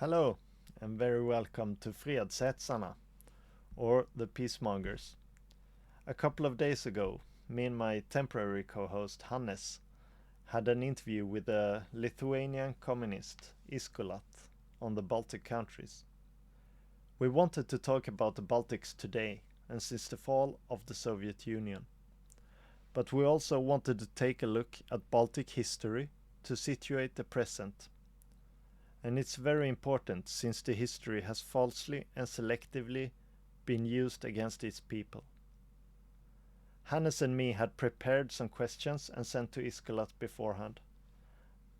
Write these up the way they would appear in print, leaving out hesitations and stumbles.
Hello, and very welcome to Fredshetsarna, or the Peacemongers. A couple of days ago, me and my temporary co-host Hannes had an interview with a Lithuanian communist, Iskolat, on the Baltic countries. We wanted to talk about the Baltics today and since the fall of the Soviet Union. But we also wanted to take a look at Baltic history to situate the present. And it's very important since the history has falsely and selectively been used against its people. Hannes and me had prepared some questions and sent to Iskolat beforehand.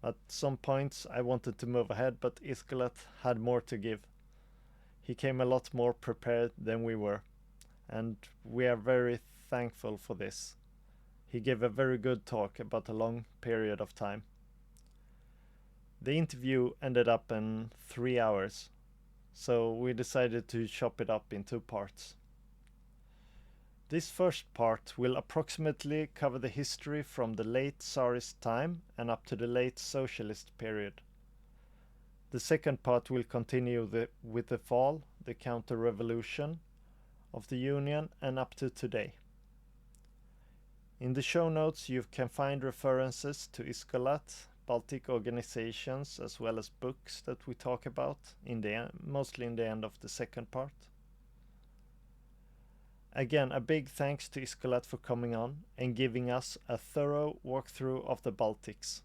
At some points I wanted to move ahead, but Iskolat had more to give. He came a lot more prepared than we were, and we are very thankful for this. He gave a very good talk about a long period of time. The interview ended up in 3 hours, so we decided to chop it up in two parts. This first part will approximately cover the history from the late tsarist time and up to the late socialist period. The second part will continue with the fall, the counter-revolution of the Union, and up to today. In the show notes you can find references to Iskolat, Baltic organizations, as well as books that we talk about, mostly in the end of the second part. Again, a big thanks to Iskolat for coming on and giving us a thorough walkthrough of the Baltics.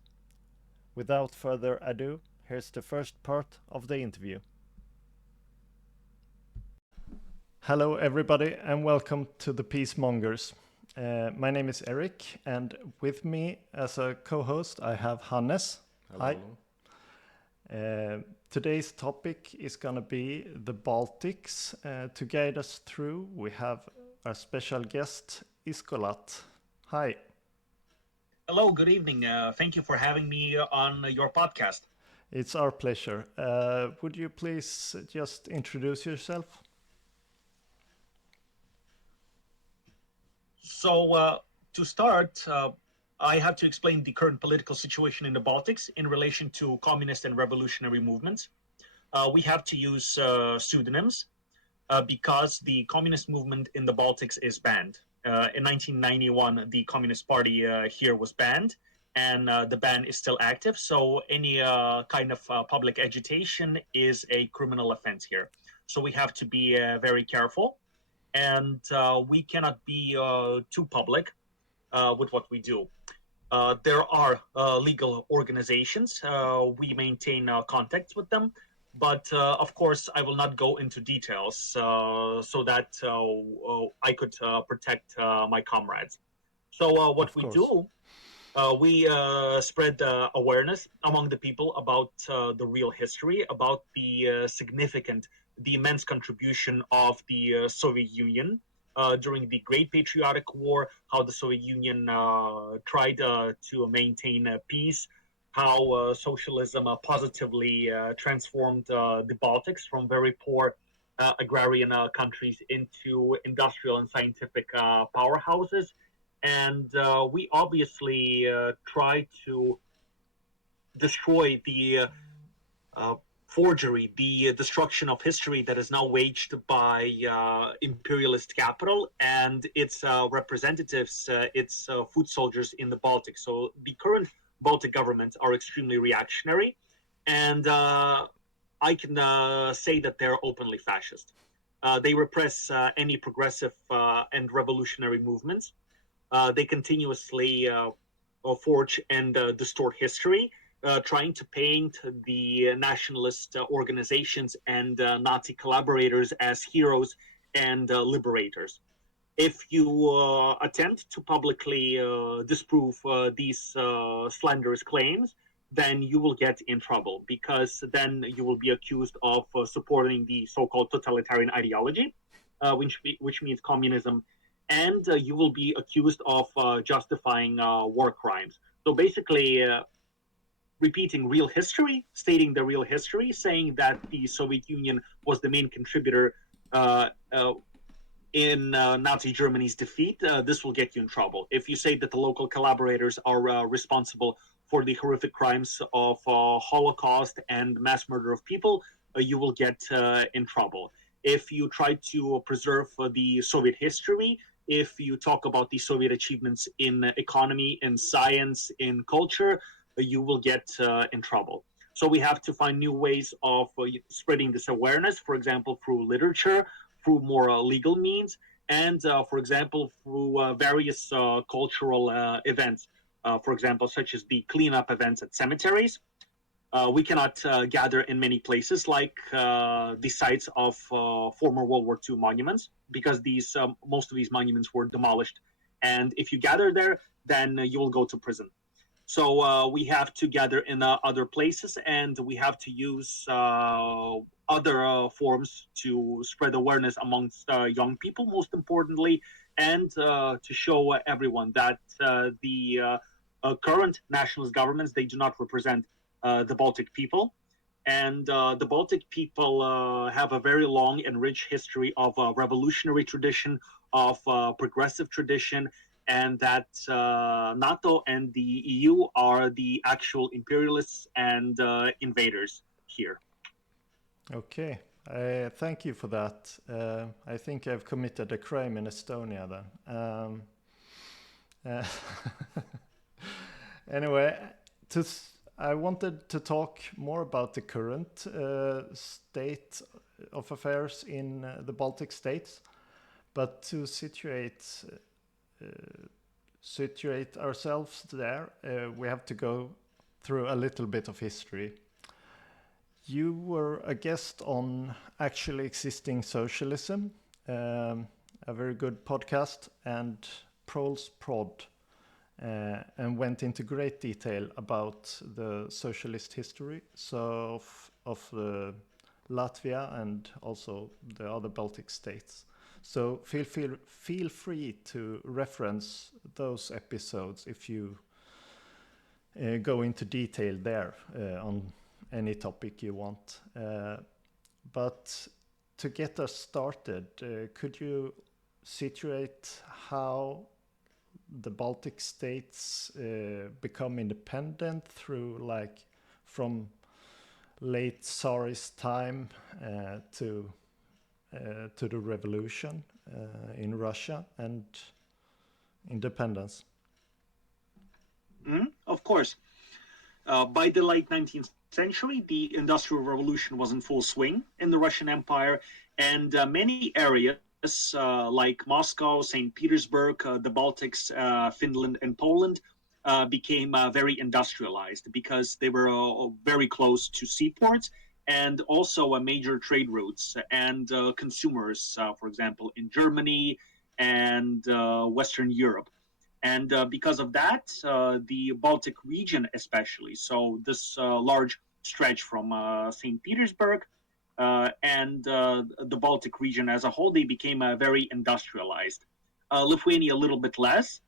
Without further ado, here's the first part of the interview. Hello everybody and welcome to the Peacemongers. My name is Erik, and with me as a co-host I have Hannes. Hello. Hi. Today's topic is gonna be the Baltics. To guide us through, we have our special guest, Iskolat. Hi. Hello, good evening. Thank you for having me on your podcast. It's our pleasure. Would you please just introduce yourself? So, to start, I have to explain the current political situation in the Baltics in relation to communist and revolutionary movements. We have to use pseudonyms because the communist movement in the Baltics is banned. In 1991, the Communist Party here was banned, and the ban is still active. So any kind of public agitation is a criminal offense here. So we have to be very careful, and we cannot be too public with what we do. There are legal organizations. We maintain contacts with them. But of course, I will not go into details so that I could protect my comrades. So what we do, we spread awareness among the people about the real history, about the the immense contribution of the Soviet Union during the Great Patriotic War, how the Soviet Union tried to maintain peace, how socialism positively transformed the Baltics from very poor agrarian countries into industrial and scientific powerhouses. And we obviously try to destroy the forgery, the destruction of history that is now waged by imperialist capital and its representatives, its foot soldiers in the Baltics. So the current Baltic governments are extremely reactionary, and I can say that they're openly fascist. They repress any progressive and revolutionary movements. They continuously forge and distort history, trying to paint the nationalist organizations and Nazi collaborators as heroes and liberators. If you attempt to publicly disprove these slanderous claims, then you will get in trouble, because then you will be accused of supporting the so-called totalitarian ideology, which means communism, and you will be accused of justifying war crimes. So basically, repeating real history, stating the real history, saying that the Soviet Union was the main contributor in Nazi Germany's defeat, this will get you in trouble. If you say that the local collaborators are responsible for the horrific crimes of Holocaust and mass murder of people, you will get in trouble. If you try to preserve the Soviet history, if you talk about the Soviet achievements in economy, in science, in culture, you will get in trouble. So we have to find new ways of spreading this awareness, for example, through literature, through more legal means, and, for example, through various cultural events, for example, such as the cleanup events at cemeteries. We cannot gather in many places like the sites of former World War II monuments, because most of these monuments were demolished. And if you gather there, then you will go to prison. So we have to gather in other places, and we have to use other forms to spread awareness amongst young people, most importantly, and to show everyone that the current nationalist governments, they do not represent the Baltic people. And the Baltic people have a very long and rich history of revolutionary tradition, of progressive tradition, and that NATO and the EU are the actual imperialists and invaders here. Okay, thank you for that. I think I've committed a crime in Estonia then. Anyway, I wanted to talk more about the current state of affairs in the Baltic states, but to situate ourselves there, we have to go through a little bit of history. You were a guest on Actually Existing Socialism, a very good podcast, and Proles Prod, and went into great detail about the socialist history of Latvia and also the other Baltic states. So feel free to reference those episodes if you go into detail there on any topic you want. But to get us started, could you situate how the Baltic states become independent through, like, from late tsarist time to the revolution in Russia and independence? Of course. By the late 19th century, the Industrial Revolution was in full swing in the Russian Empire, and many areas like Moscow, St. Petersburg, the Baltics, Finland, and Poland became very industrialized because they were very close to seaports and also major trade routes and consumers, for example, in Germany and Western Europe. And because of that, the Baltic region especially, so this large stretch from St. Petersburg and the Baltic region as a whole, they became very industrialized. Lithuania a little bit less,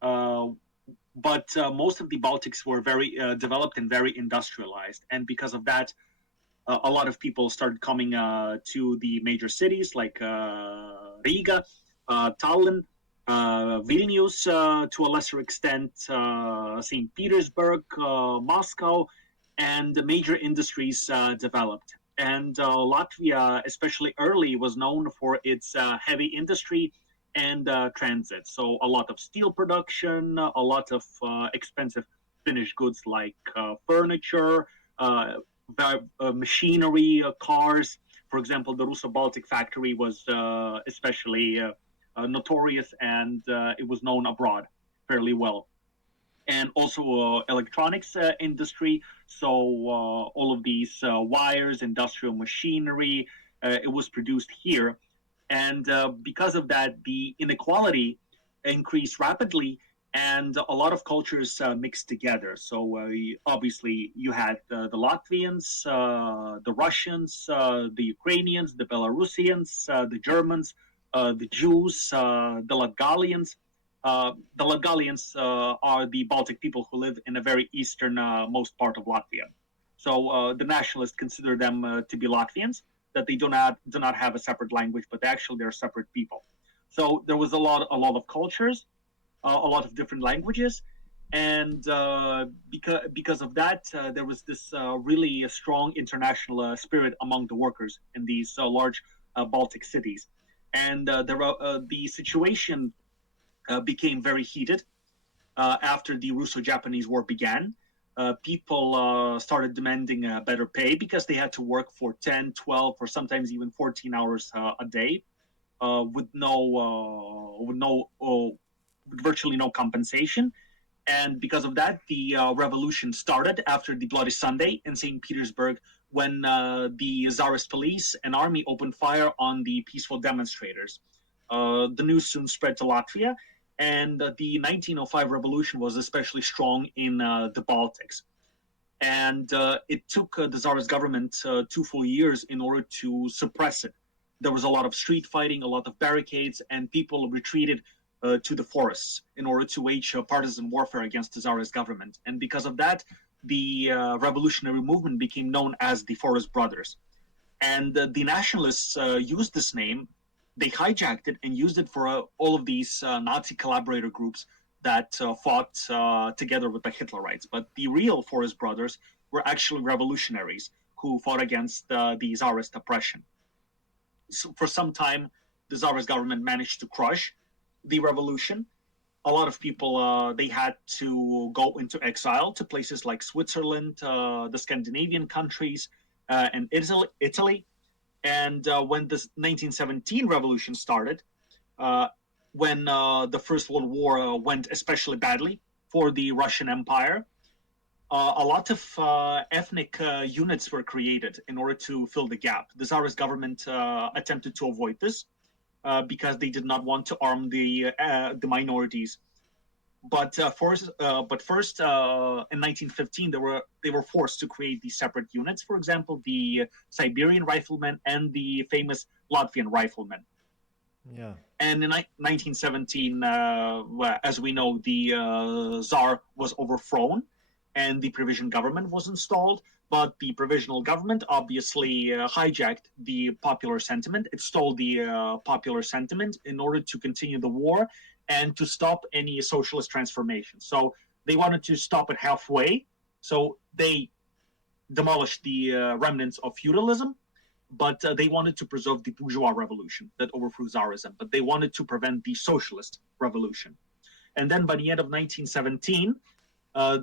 but most of the Baltics were very developed and very industrialized. And because of that, a lot of people started coming to the major cities like Riga, Tallinn, Vilnius, to a lesser extent, St. Petersburg, Moscow, and the major industries developed. And Latvia, especially early, was known for its heavy industry and transit. So a lot of steel production, a lot of expensive finished goods like furniture, machinery, cars. For example, the Russo-Baltic factory was especially notorious, and it was known abroad fairly well. And also electronics industry. So all of these wires, industrial machinery, it was produced here. And because of that, the inequality increased rapidly, and a lot of cultures mixed together. So obviously you had the Latvians, the Russians, the Ukrainians, the Belarusians, the Germans, the Jews, the Latgalians. The Latgalians are the Baltic people who live in the very eastern most part of Latvia. So the nationalists consider them to be Latvians, that they do not have a separate language, but actually they're separate people. So there was a lot of cultures, a lot of different languages, And because of that, there was this really strong international spirit among the workers in these large Baltic cities, and the situation became very heated after the Russo-Japanese War began. People started demanding better pay because they had to work for 10, 12, or sometimes even 14 hours a day with virtually no compensation. And because of that, the revolution started after the Bloody Sunday in St. Petersburg, when the Tsarist police and army opened fire on the peaceful demonstrators. The news soon spread to Latvia, and the 1905 revolution was especially strong in the Baltics. And it took the Tsarist government 2 full years in order to suppress it. There was a lot of street fighting, a lot of barricades, and people retreated to the forests in order to wage partisan warfare against the Tsarist government. And because of that, the revolutionary movement became known as the Forest Brothers. And the nationalists used this name. They hijacked it and used it for all of these Nazi collaborator groups that fought together with the Hitlerites. But the real Forest Brothers were actually revolutionaries who fought against the Tsarist oppression. So for some time, the Tsarist government managed to crush the revolution. A lot of people they had to go into exile to places like Switzerland, the Scandinavian countries, and Italy. And when the 1917 revolution started, uh, when the First World War went especially badly for the Russian Empire, a lot of ethnic units were created in order to fill the gap. The Tsarist government attempted to avoid this because they did not want to arm the minorities. But first, in 1915, they were forced to create these separate units. For example, the Siberian Riflemen and the famous Latvian Riflemen. Yeah. And in 1917, as we know, the Tsar was overthrown and the provisional government was installed. But the provisional government obviously hijacked the popular sentiment. It stole the popular sentiment in order to continue the war and to stop any socialist transformation. So they wanted to stop it halfway. So they demolished the remnants of feudalism, but they wanted to preserve the bourgeois revolution that overthrew Tsarism, but they wanted to prevent the socialist revolution. And then by the end of 1917, uh,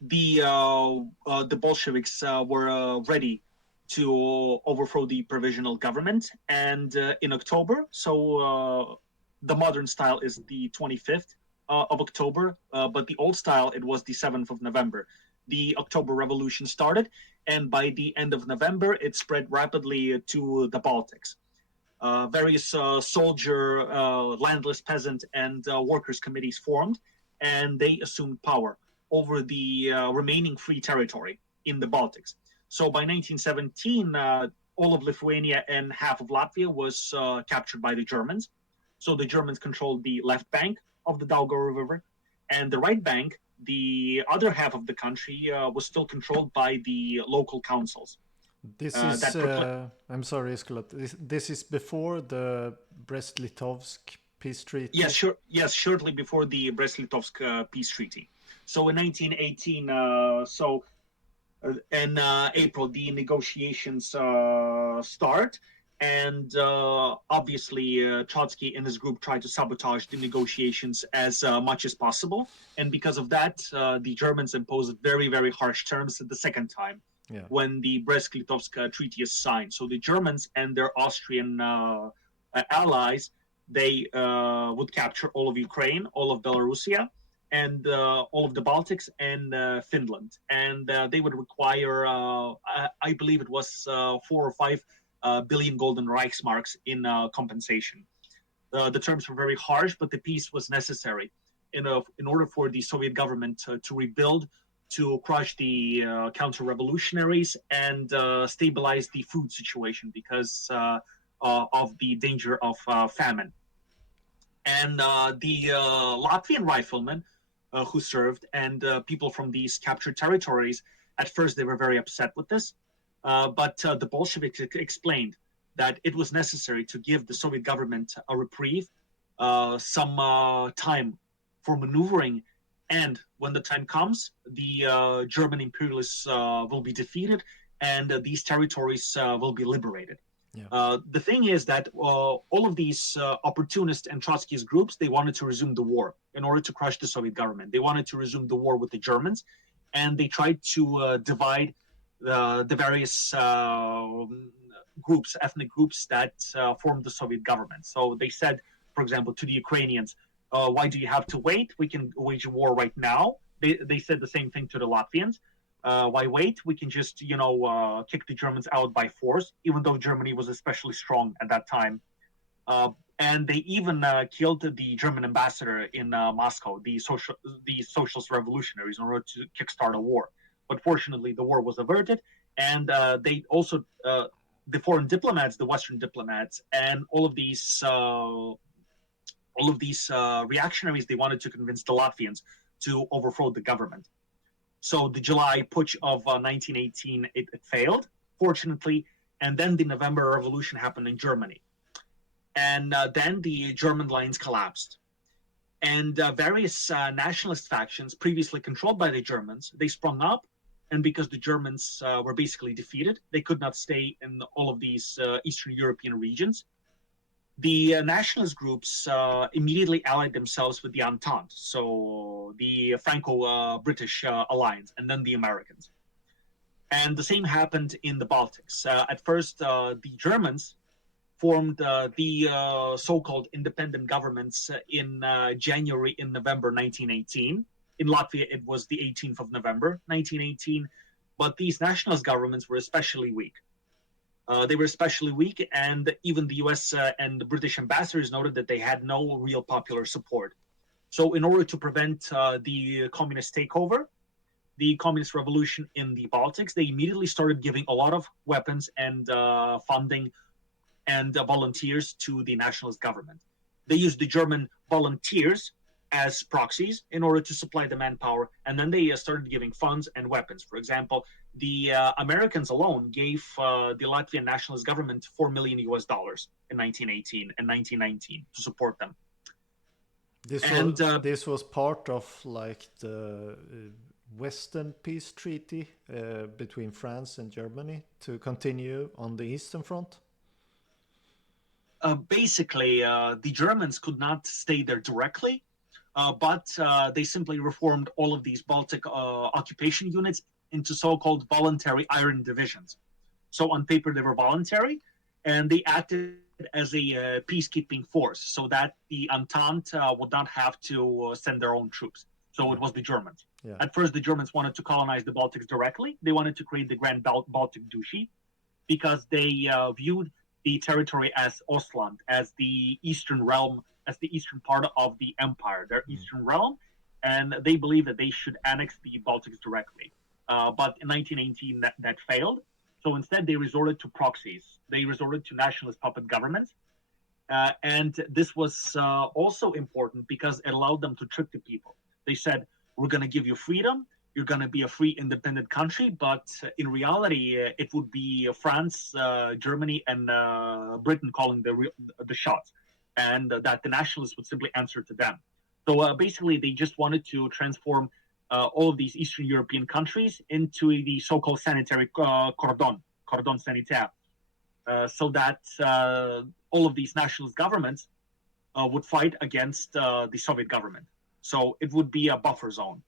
the Bolsheviks were ready to overthrow the provisional government, and in October, so the modern style is the 25th of October, but the old style it was the 7th of November. The October Revolution started, and by the end of November, it spread rapidly to the Baltics. Various soldier, landless peasant, and workers' committees formed, and they assumed power over the remaining free territory in the Baltics. So by 1917, all of Lithuania and half of Latvia was captured by the Germans. So the Germans controlled the left bank of the Daugava River, and the right bank, the other half of the country, was still controlled by the local councils. This is, That proclaimed. I'm sorry, Iskolat. This is before the Brest-Litovsk peace treaty. Yes, sure. Yes, shortly before the Brest-Litovsk peace treaty. So in 1918, in April, the negotiations start, and obviously Trotsky and his group try to sabotage the negotiations as much as possible. And because of that, the Germans imposed very, very harsh terms the second time. Yeah. When the Brest-Litovsk treaty is signed. So the Germans and their Austrian allies, they would capture all of Ukraine, all of Belarusia, and all of the Baltics and Finland. And they would require, I believe it was 4 or 5 billion golden Reichsmarks in compensation. The terms were very harsh, but the peace was necessary in order for the Soviet government to rebuild, to crush the counter-revolutionaries, and stabilize the food situation because of the danger of famine. And the Latvian riflemen who served and people from these captured territories, at first they were very upset with this, but the Bolsheviks explained that it was necessary to give the Soviet government a reprieve, some time for maneuvering And when the time comes, the German imperialists will be defeated, and these territories will be liberated. Yeah. The thing is that all of these opportunist and Trotskyist groups, they wanted to resume the war in order to crush the Soviet government. They wanted to resume the war with the Germans, and they tried to divide the various groups, ethnic groups that formed the Soviet government. So they said, for example, to the Ukrainians, why do you have to wait? We can wage a war right now. They said the same thing to the Latvians. Why wait? We can just, kick the Germans out by force, even though Germany was especially strong at that time. And they even killed the German ambassador in Moscow, the socialist revolutionaries, in order to kickstart a war. But fortunately, the war was averted, and they also the foreign diplomats, the Western diplomats, and all of these reactionaries, they wanted to convince the Latvians to overthrow the government. So the July putsch of 1918, it failed, fortunately, and then the November Revolution happened in Germany. And then the German lines collapsed. And various nationalist factions previously controlled by the Germans, they sprung up. And because the Germans were basically defeated, they could not stay in all of these Eastern European regions. The nationalist groups immediately allied themselves with the Entente, so the Franco-British alliance, and then the Americans. And the same happened in the Baltics. At first, the Germans formed the so-called independent governments in January and November 1918. In Latvia, it was the 18th of November 1918. But these nationalist governments were especially weak. They were especially weak, and even the US and the British ambassadors noted that they had no real popular support. So, in order to prevent the communist takeover, the communist revolution in the Baltics, they immediately started giving a lot of weapons and funding and volunteers to the nationalist government. They used the German volunteers as proxies in order to supply the manpower, and then they started giving funds and weapons. For example, the Americans alone gave the Latvian nationalist government $4 million in 1918 and 1919 to support them. This was part of like the Western peace treaty between France and Germany to continue on the Eastern Front. Basically, the Germans could not stay there directly, but they simply reformed all of these Baltic occupation units into so-called voluntary iron divisions. So on paper, they were voluntary, and they acted as a peacekeeping force so that the Entente would not have to send their own troops. So it was the Germans. Yeah. At first, the Germans wanted to colonize the Baltics directly. They wanted to create the Grand Baltic Duchy because they viewed the territory as Ostland, as the eastern realm, as the eastern part of the empire, their eastern realm, and they believed that they should annex the Baltics directly. But in 1918, that failed. So instead, they resorted to proxies. They resorted to nationalist puppet governments. And this was also important because it allowed them to trick the people. They said, we're going to give you freedom. You're going to be a free, independent country. But in reality, it would be France, Germany, and Britain calling the shots. And that the nationalists would simply answer to them. So basically, they just wanted to transform all of these Eastern European countries into the so-called sanitary cordon sanitaire, so that all of these nationalist governments would fight against the Soviet government. So it would be a buffer zone.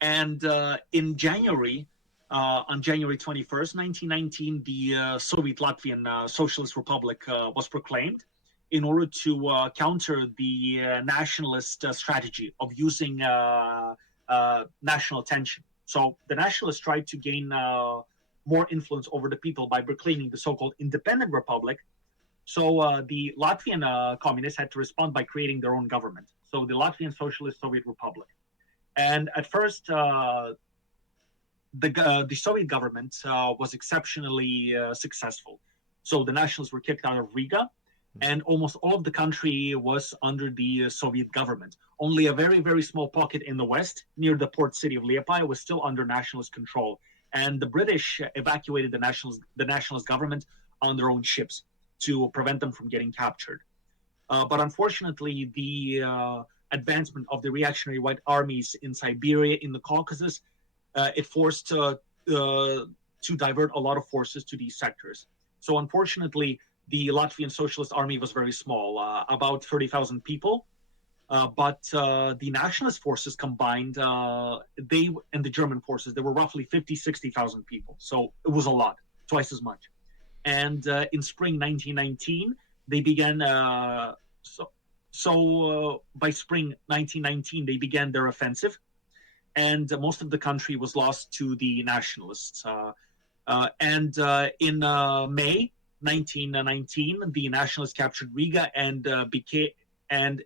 And in January, on January 21st, 1919, the Soviet Latvian Socialist Republic was proclaimed in order to counter the nationalist strategy of using national attention. So the nationalists tried to gain more influence over the people by proclaiming the so-called independent republic. So the Latvian communists had to respond by creating their own government. So the Latvian Socialist Soviet Republic. And at first, the Soviet government was exceptionally successful. So the nationalists were kicked out of Riga, and almost all of the country was under the Soviet government. Only a very, very small pocket in the west, near the port city of Liepaja, was still under nationalist control. And the British evacuated the nationalist government on their own ships to prevent them from getting captured. But unfortunately, the advancement of the reactionary white armies in Siberia, in the Caucasus, it forced to divert a lot of forces to these sectors. So unfortunately, the Latvian Socialist Army was very small, about 30,000 people. But the nationalist forces combined, they and the German forces, there were roughly 50, 60,000 people. So it was a lot, twice as much. And in spring 1919, they began, by spring 1919, they began their offensive. And most of the country was lost to the nationalists. And in May 1919, the nationalists captured Riga and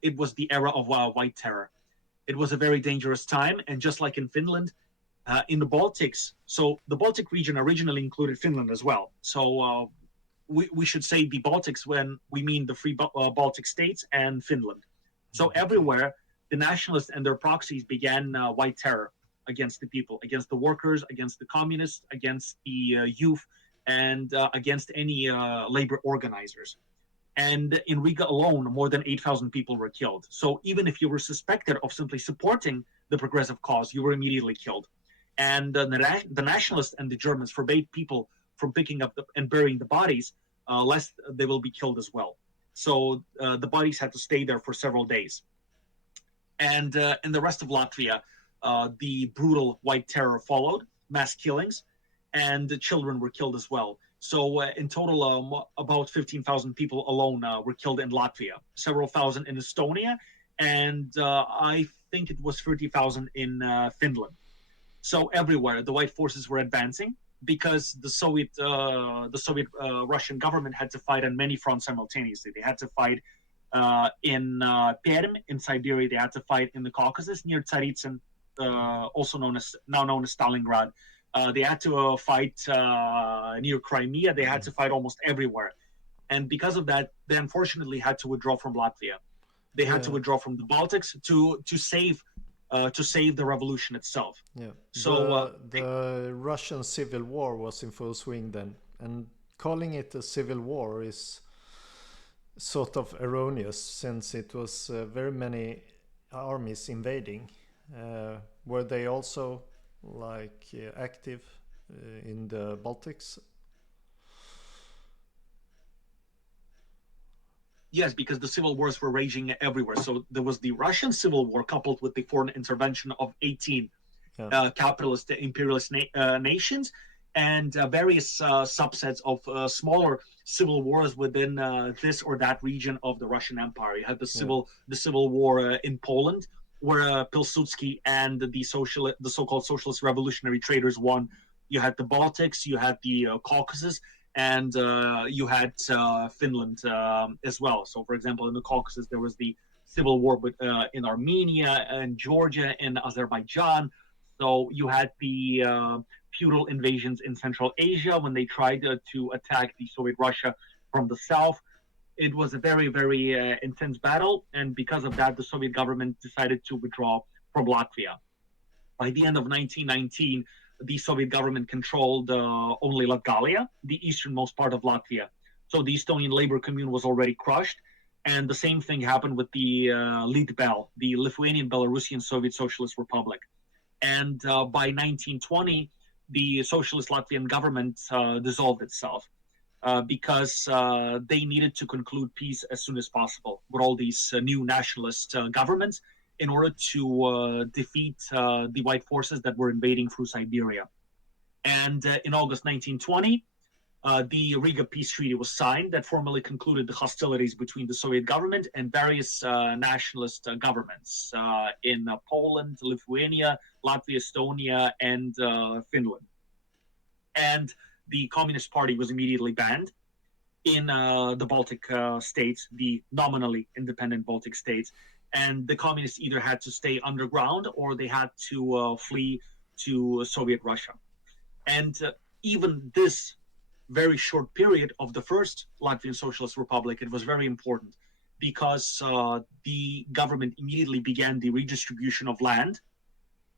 it was the era of white terror. It was a very dangerous time, and just like in Finland, in the Baltics. So the Baltic region originally included Finland as well. So we should say the Baltics when we mean the free Baltic states and Finland. So everywhere, the nationalists and their proxies began white terror against the people, against the workers, against the communists, against the youth, and against any labor organizers. And in Riga alone, more than 8,000 people were killed. So even if you were suspected of simply supporting the progressive cause, you were immediately killed. And the nationalists and the Germans forbade people from picking up and burying the bodies, lest they will be killed as well. So the bodies had to stay there for several days. And in the rest of Latvia, the brutal white terror followed, mass killings, and the children were killed as well. So in total, about 15,000 people alone were killed in Latvia, several thousand in Estonia, and I think it was 30,000 in Finland. So everywhere, the white forces were advancing because the Soviet Russian government had to fight on many fronts simultaneously. They had to fight in Perm in Siberia. They had to fight in the Caucasus near Tsaritsyn, also now known as Stalingrad. They had to fight near Crimea. They had to fight almost everywhere. And because of that, they unfortunately had to withdraw from Latvia. They had to withdraw from the Baltics to save the revolution itself. Yeah. So the Russian Civil War was in full swing then, and calling it a civil war is sort of erroneous since it was very many armies invading. Were they also like active in the Baltics? yes, because the civil wars were raging everywhere. So there was the Russian Civil War coupled with the foreign intervention of 18 capitalist imperialist nations, and various subsets of smaller civil wars within this or that region of the Russian Empire. You had the civil war in Poland, where Pilsudski and the so-called socialist revolutionary traders won. You had the Baltics, you had the Caucasus, and you had Finland as well. So, for example, in the Caucasus, there was the civil war in Armenia and Georgia and Azerbaijan. So you had the feudal invasions in Central Asia when they tried to attack the Soviet Russia from the south. It was a very, very intense battle, and because of that, the Soviet government decided to withdraw from Latvia. By the end of 1919, the Soviet government controlled only Latgalia, the easternmost part of Latvia. So the Estonian labor commune was already crushed, and the same thing happened with the Litbel, the Lithuanian Belarusian Soviet Socialist Republic. And by 1920, the socialist Latvian government dissolved itself because they needed to conclude peace as soon as possible with all these new nationalist governments in order to defeat the white forces that were invading through Siberia. And in August 1920, the Riga Peace Treaty was signed that formally concluded the hostilities between the Soviet government and various nationalist governments in Poland, Lithuania, Latvia, Estonia, and Finland. And the Communist Party was immediately banned in the Baltic states, the nominally independent Baltic states. And the communists either had to stay underground or they had to flee to Soviet Russia. And even this very short period of the first Latvian Socialist Republic, it was very important because the government immediately began the redistribution of land.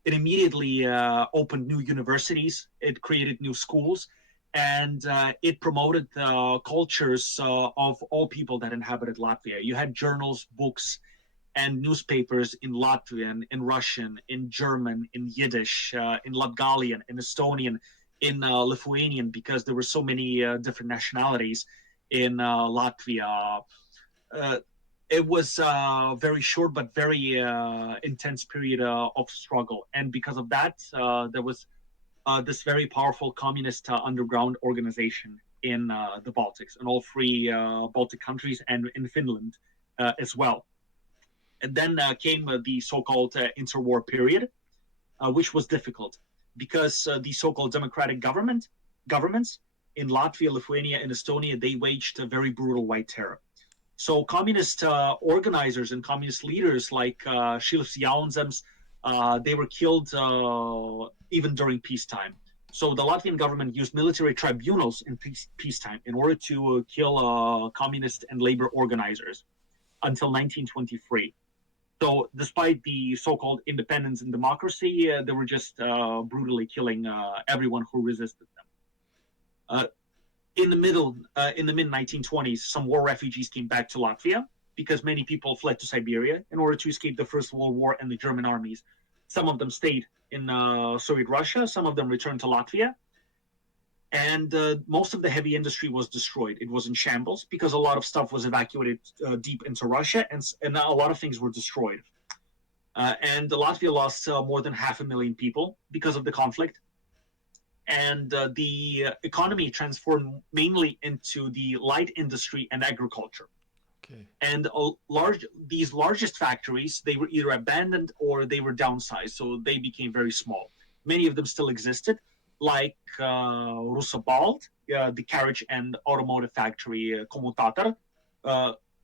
It immediately opened new universities, it created new schools, and it promoted the cultures of all people that inhabited Latvia. You had journals, books, and newspapers in Latvian, in Russian, in German, in Yiddish, in Latgalian, in Estonian, in Lithuanian, because there were so many different nationalities in Latvia. Uh, it was a very short but very intense period of struggle, and because of that, there was this very powerful communist underground organization in the Baltics, in all three Baltic countries, and in Finland as well. And then came the so-called interwar period, which was difficult because the so-called democratic governments in Latvia, Lithuania, and Estonia, they waged a very brutal white terror. So communist organizers and communist leaders like Šilis Jaunzems, they were killed even during peacetime. So the Latvian government used military tribunals in peacetime in order to kill communist and labor organizers until 1923. So despite the so-called independence and democracy, they were just brutally killing everyone who resisted them. In the mid 1920s, some war refugees came back to Latvia because many people fled to Siberia in order to escape the First World War and the German armies. Some of them stayed in Soviet Russia, some of them returned to Latvia, and most of the heavy industry was destroyed. It was in shambles because a lot of stuff was evacuated deep into Russia, and a lot of things were destroyed. And Latvia lost more than 500,000 people because of the conflict. And the economy transformed mainly into the light industry and agriculture. Okay. And these largest factories, they were either abandoned or they were downsized, so they became very small. Many of them still existed, like Rusabalt, the carriage and automotive factory, Comutator,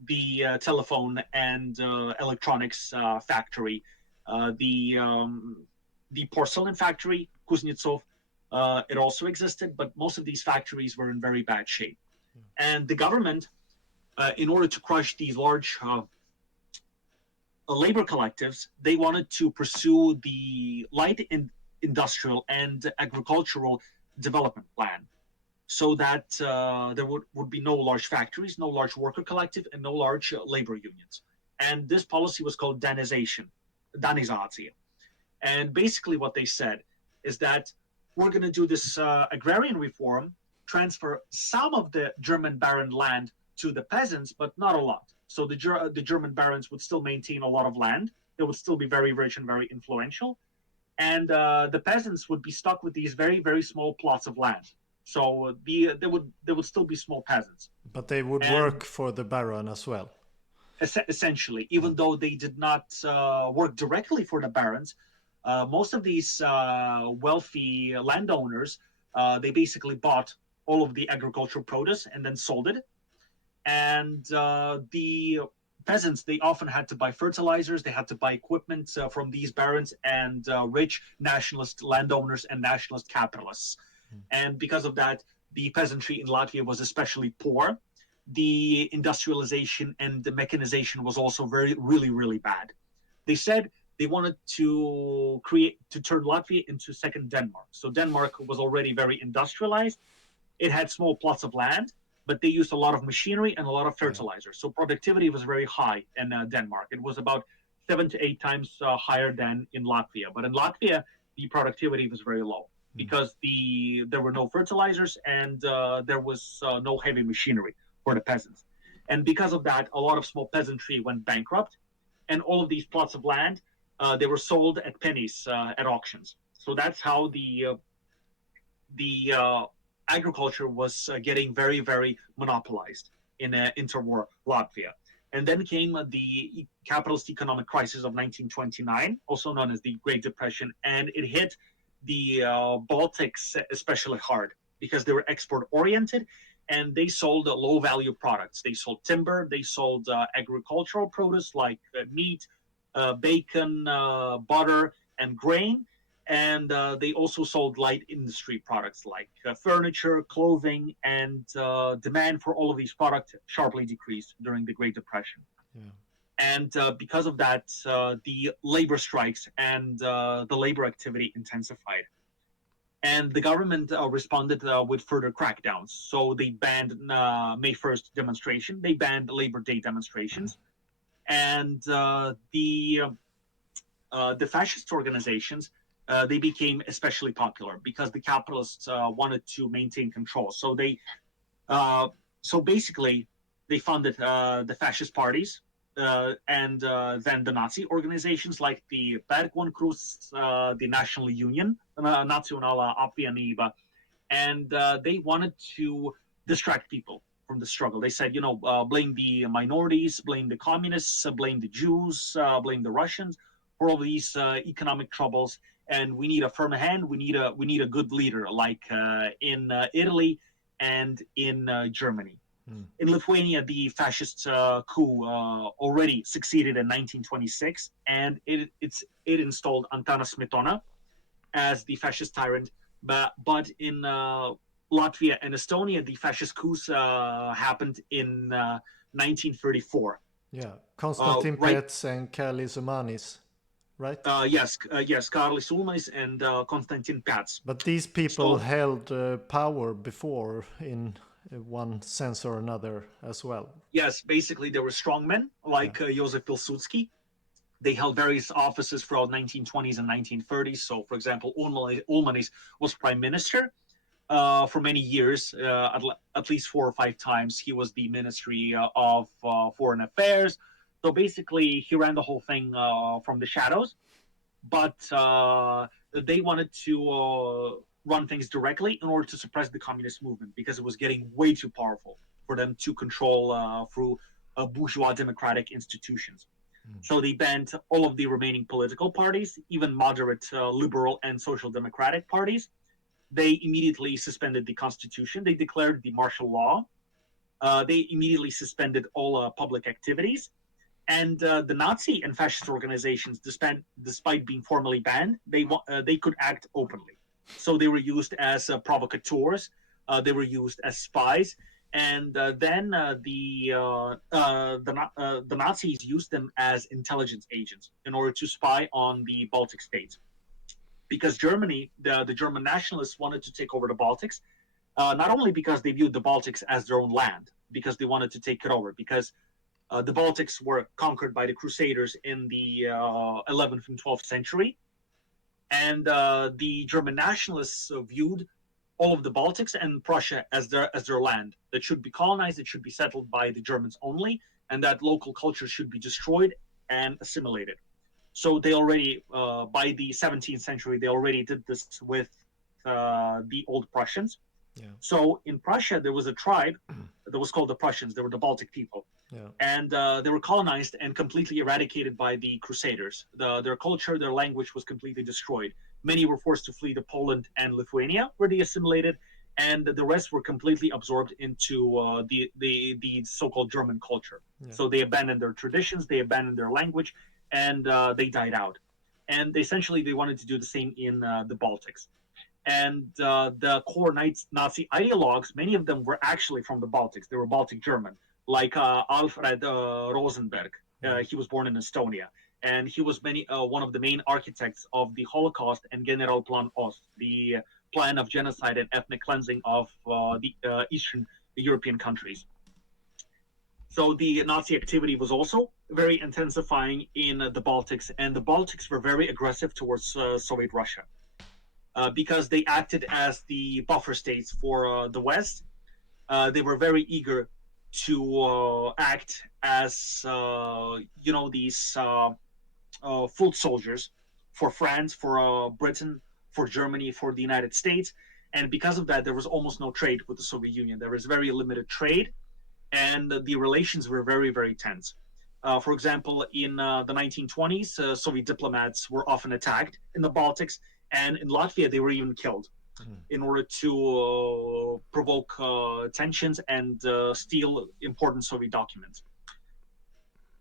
the telephone and electronics factory, the porcelain factory, Kuznetsov. It also existed, but most of these factories were in very bad shape. And the government, in order to crush these large labor collectives, they wanted to pursue the light industrial and agricultural development plan so that there would be no large factories, no large worker collective, and no large labor unions. And this policy was called Danizatia. And basically what they said is that we're going to do this agrarian reform, transfer some of the German baron land to the peasants, but not a lot. So the German barons would still maintain a lot of land. They would still be very rich and very influential. And the peasants would be stuck with these very, very small plots of land. So there would still be small peasants. But they would work for the baron as well. Essentially, even though they did not work directly for the barons, most of these wealthy landowners, they basically bought all of the agricultural produce and then sold it. And the peasants, they often had to buy fertilizers, they had to buy equipment from these barons and rich nationalist landowners and nationalist capitalists. And because of that, the peasantry in Latvia was especially poor. The industrialization and the mechanization was also really, really bad. They said they wanted to turn Latvia into second Denmark. So Denmark was already very industrialized. It had small plots of land, but they used a lot of machinery and a lot of fertilizer. So productivity was very high in Denmark. It was about 7 to 8 times higher than in Latvia. But in Latvia, the productivity was very low because there were no fertilizers and there was no heavy machinery for the peasants. And because of that, a lot of small peasantry went bankrupt. And all of these plots of land, they were sold at pennies at auctions. So that's how the agriculture was getting very, very monopolized in interwar Latvia. And then came the capitalist economic crisis of 1929, also known as the Great Depression, and it hit the Baltics especially hard because they were export-oriented and they sold low-value products. They sold timber, they sold agricultural produce like meat, bacon, butter, and grain. And they also sold light industry products like furniture, clothing, and demand for all of these products sharply decreased during the Great Depression. Yeah. And because of that, the labor strikes and the labor activity intensified. And the government responded with further crackdowns. So they banned May 1st demonstration. They banned Labor Day demonstrations. and the fascist organizations, they became especially popular because the capitalists wanted to maintain control. Uh, so basically, they funded the fascist parties and then the Nazi organizations like the Bergwohnkrus, the National Union, Nationala Abwehrniba, and they wanted to distract people from the struggle. They said, blame the minorities, blame the communists, blame the Jews, blame the Russians for all these economic troubles, and we need a firm hand. We need a good leader, like in Italy and in Germany. In Lithuania, the fascist coup already succeeded in 1926, and it installed Antanas Smetona as the fascist tyrant. But in Latvia and Estonia, the fascist coups happened in 1934. Yeah, Konstantin Right. Pets and Kalis Umanis, right? Yes, Kārlis Ulmanis and Konstantin Pats. But these people So held power before in one sense or another as well. yes, basically there were strongmen like Josef Pilsudski. They held various offices throughout 1920s and 1930s. So, for example, Ulmanis was prime minister for many years, at least 4 or 5 times. He was the Ministry of Foreign Affairs. So basically, he ran the whole thing from the shadows. But they wanted to run things directly in order to suppress the communist movement because it was getting way too powerful for them to control through bourgeois democratic institutions. So they banned all of the remaining political parties, even moderate liberal and social democratic parties. They immediately suspended the constitution. They declared the martial law. They immediately suspended all public activities. And the Nazi and fascist organizations, despite being formally banned, they could act openly. So they were used as provocateurs. They were used as spies, and then the Nazis used them as intelligence agents in order to spy on the Baltic states. Because Germany, the German nationalists wanted to take over the Baltics, not only because they viewed the Baltics as their own land, because they wanted to take it over, because the Baltics were conquered by the Crusaders in the 11th and 12th century, and the German nationalists viewed all of the Baltics and Prussia as their land that should be colonized, it should be settled by the Germans only, and that local culture should be destroyed and assimilated. So they already, by the 17th century, they already did this with the old Prussians. Yeah. So in Prussia, there was a tribe that was called the Prussians. They were the Baltic people. Yeah. And they were colonized and completely eradicated by the Crusaders. Their culture, their language was completely destroyed. Many were forced to flee to Poland and Lithuania, where they assimilated, and the rest were completely absorbed into the so-called German culture. Yeah. So they abandoned their traditions, they abandoned their language, and they died out. And essentially, they wanted to do the same in the Baltics. And the core Nazi ideologues, many of them were actually from the Baltics. They were Baltic German, like Alfred Rosenberg. He was born in Estonia, and he was one of the main architects of the Holocaust and Generalplan Ost, the plan of genocide and ethnic cleansing of the Eastern European countries. So the Nazi activity was also very intensifying in the Baltics, and the Baltics were very aggressive towards Soviet Russia. Because they acted as the buffer states for the West. They were very eager to act as, these foot soldiers for France, for Britain, for Germany, for the United States. And because of that, there was almost no trade with the Soviet Union. There was very limited trade, and the relations were very, very tense. For example, in the 1920s, Soviet diplomats were often attacked in the Baltics, and in Latvia, they were even killed in order to provoke tensions and steal important Soviet documents.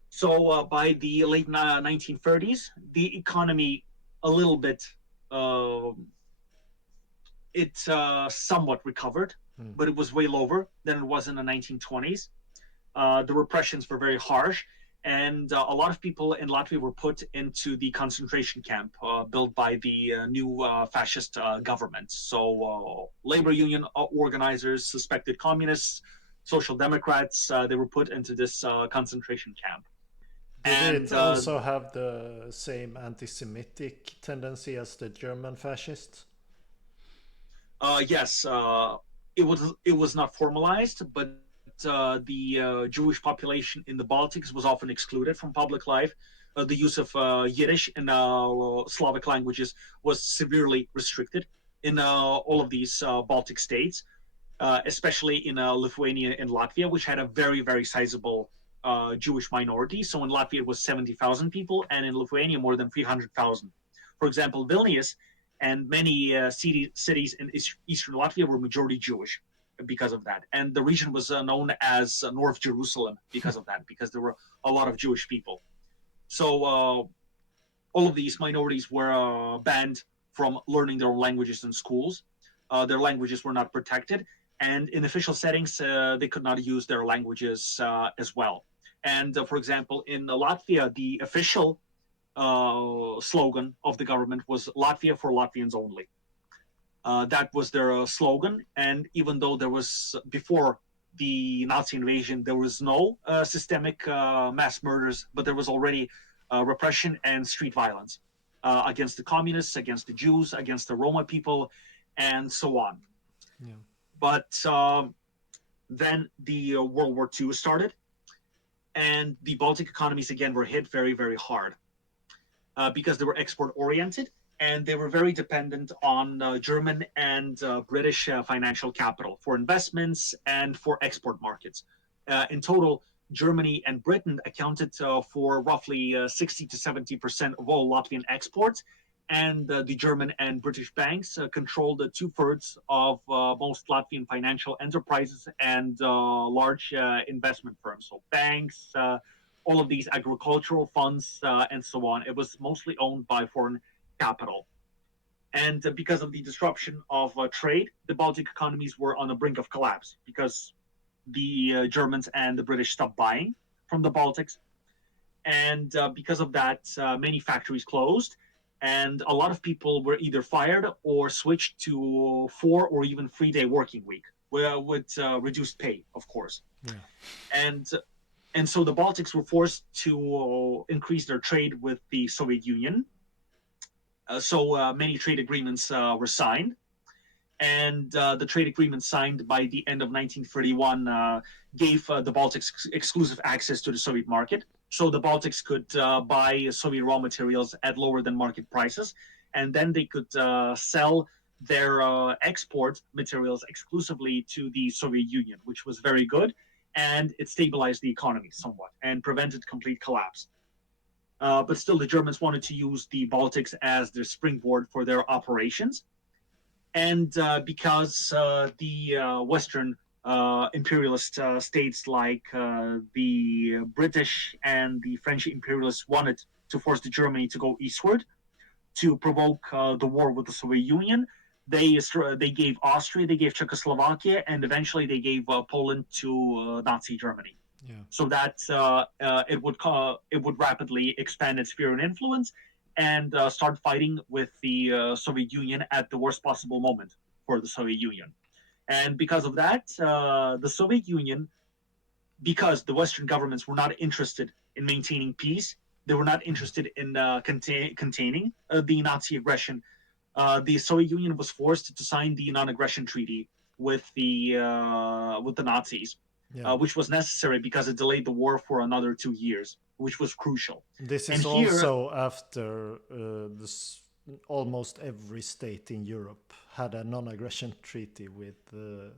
So by the late 1930s, the economy a little bit, it somewhat recovered, but it was way lower than it was in the 1920s. The repressions were very harsh, and a lot of people in Latvia were put into the concentration camp built by the new fascist government. So labor union organizers, suspected communists, social democrats, they were put into this concentration camp. Did And it also have the same anti-Semitic tendency as the German fascists? yes, it was not formalized, but the Jewish population in the Baltics was often excluded from public life. The use of Yiddish and Slavic languages was severely restricted in all of these Baltic states, especially in Lithuania and Latvia, which had a very, very sizable Jewish minority. So in Latvia, it was 70,000 people, and in Lithuania, more than 300,000. For example, Vilnius and many cities in eastern Latvia were majority Jewish because of that. And the region was known as North Jerusalem because of that, because there were a lot of Jewish people. So all of these minorities were banned from learning their own languages in schools. Their languages were not protected, and in official settings, they could not use their languages as well. And for example, in Latvia, the official slogan of the government was Latvia for Latvians only. That was their slogan. And even though there was, before the Nazi invasion, there was no systemic mass murders, but there was already repression and street violence against the communists, against the Jews, against the Roma people, and so on. Yeah. But then the World War II started, and the Baltic economies again were hit very, very hard because they were export oriented and they were very dependent on German and British financial capital for investments and for export markets. In total, Germany and Britain accounted for roughly 60 to 70% of all Latvian exports, and the German and British banks controlled 2/3 of most Latvian financial enterprises and large investment firms. So banks, all of these agricultural funds, and so on. It was mostly owned by foreign capital. And because of the disruption of trade, the Baltic economies were on the brink of collapse because the Germans and the British stopped buying from the Baltics. And because of that, many factories closed, and a lot of people were either fired or switched to 4 or even 3 day working week with reduced pay, of course. Yeah. And so the Baltics were forced to increase their trade with the Soviet Union. So many trade agreements were signed, and the trade agreement signed by the end of 1931 gave the Baltics exclusive access to the Soviet market. So the Baltics could buy Soviet raw materials at lower than market prices, and then they could sell their export materials exclusively to the Soviet Union, which was very good, and it stabilized the economy somewhat and prevented complete collapse. But still, the Germans wanted to use the Baltics as their springboard for their operations. And because the Western imperialist states like the British and the French imperialists wanted to force the Germany to go eastward to provoke the war with the Soviet Union, they gave Austria, they gave Czechoslovakia, and eventually they gave Poland to Nazi Germany. Yeah. So that it would rapidly expand its sphere and influence and start fighting with the Soviet Union at the worst possible moment for the Soviet Union. And because of that, the Soviet Union, because the Western governments were not interested in maintaining peace, they were not interested in containing the Nazi aggression. The Soviet Union was forced to sign the non-aggression treaty with the Nazis, Yeah. which was necessary because it delayed the war for another 2 years, which was crucial. This And is here, also after almost every state in Europe had a non-aggression treaty with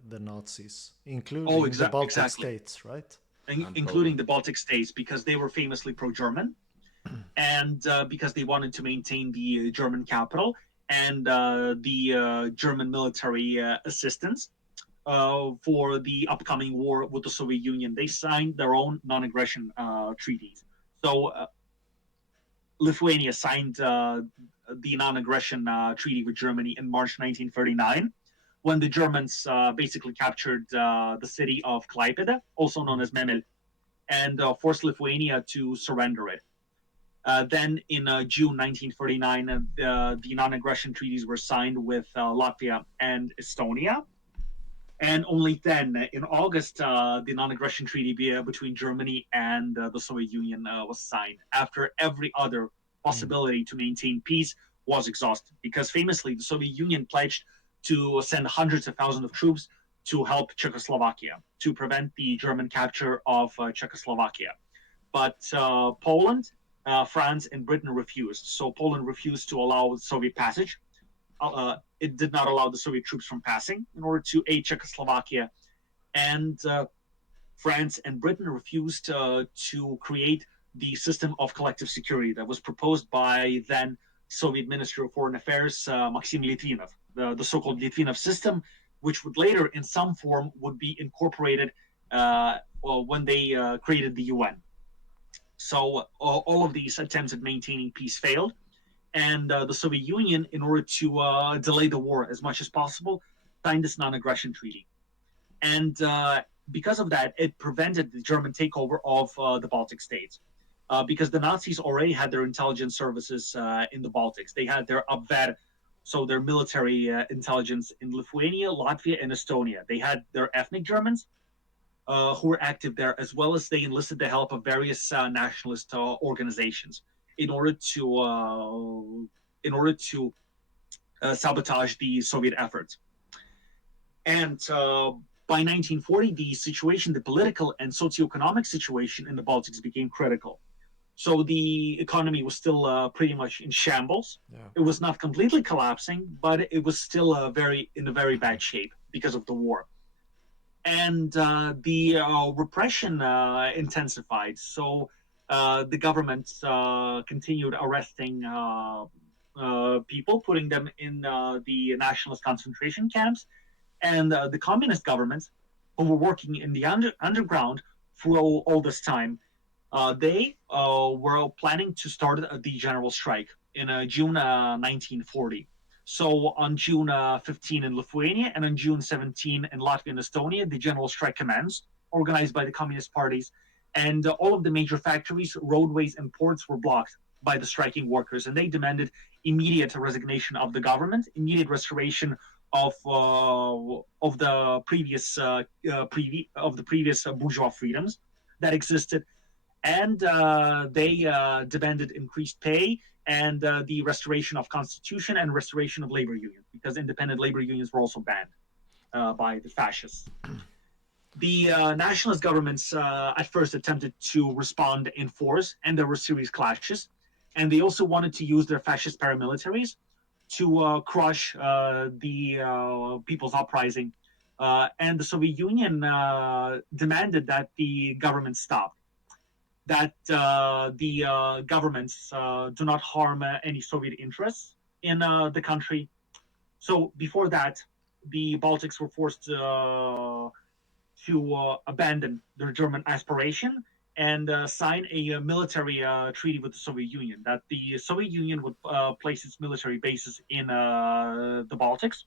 the Nazis, including the Baltic exactly, states, right? including the Baltic states, because they were famously pro-German, and because they wanted to maintain the German capital and the German military assistance for the upcoming war with the Soviet Union. They signed their own non-aggression treaties. So Lithuania signed the non-aggression treaty with Germany in March 1939, when the Germans basically captured the city of Klaipėda, also known as Memel, and forced Lithuania to surrender it. Then in June 1939, the non-aggression treaties were signed with Latvia and Estonia. And only then, in August, the non-aggression treaty between Germany and the Soviet Union was signed, after every other possibility to maintain peace was exhausted. Because famously, the Soviet Union pledged to send hundreds of thousands of troops to help Czechoslovakia, to prevent the German capture of Czechoslovakia. But Poland, France, and Britain refused. So Poland refused to allow Soviet passage. It did not allow the Soviet troops from passing in order to aid Czechoslovakia. And France and Britain refused to create the system of collective security that was proposed by then Soviet Minister of Foreign Affairs, Maxim Litvinov, the so-called Litvinov system, which would later, in some form, would be incorporated when they created the UN. So all of these attempts at maintaining peace failed, and the Soviet Union, in order to delay the war as much as possible, signed this non-aggression treaty. And because of that, it prevented the German takeover of the Baltic states. Because the Nazis already had their intelligence services in the Baltics. They had their Abwehr, so their military intelligence in Lithuania, Latvia, and Estonia. They had their ethnic Germans who were active there, as well as they enlisted the help of various nationalist organizations in order to sabotage the Soviet efforts. And by 1940, the situation, the political and socioeconomic situation in the Baltics became critical. So the economy was still pretty much in shambles. Yeah. It was not completely collapsing, but it was still in a very bad shape because of the war. And the repression intensified. So the government continued arresting people, putting them in the nationalist concentration camps. And the communist governments, who were working in the underground for all this time, they were planning to start the general strike in June 1940. So on June 15 in Lithuania and on June 17 in Latvia and Estonia, the general strike commenced, organized by the communist parties. And all of the major factories, roadways, and ports were blocked by the striking workers. And they demanded immediate resignation of the government, immediate restoration of the previous bourgeois freedoms that existed, and they demanded increased pay and the restoration of constitution and restoration of labor unions, because independent labor unions were also banned by the fascists. The nationalist governments at first attempted to respond in force, and there were serious clashes. And they also wanted to use their fascist paramilitaries to crush the people's uprising. And the Soviet Union demanded that the government stop, that the governments do not harm any Soviet interests in the country. So before that, the Baltics were forced to abandon their German aspiration and sign a military treaty with the Soviet Union, that the Soviet Union would place its military bases in the Baltics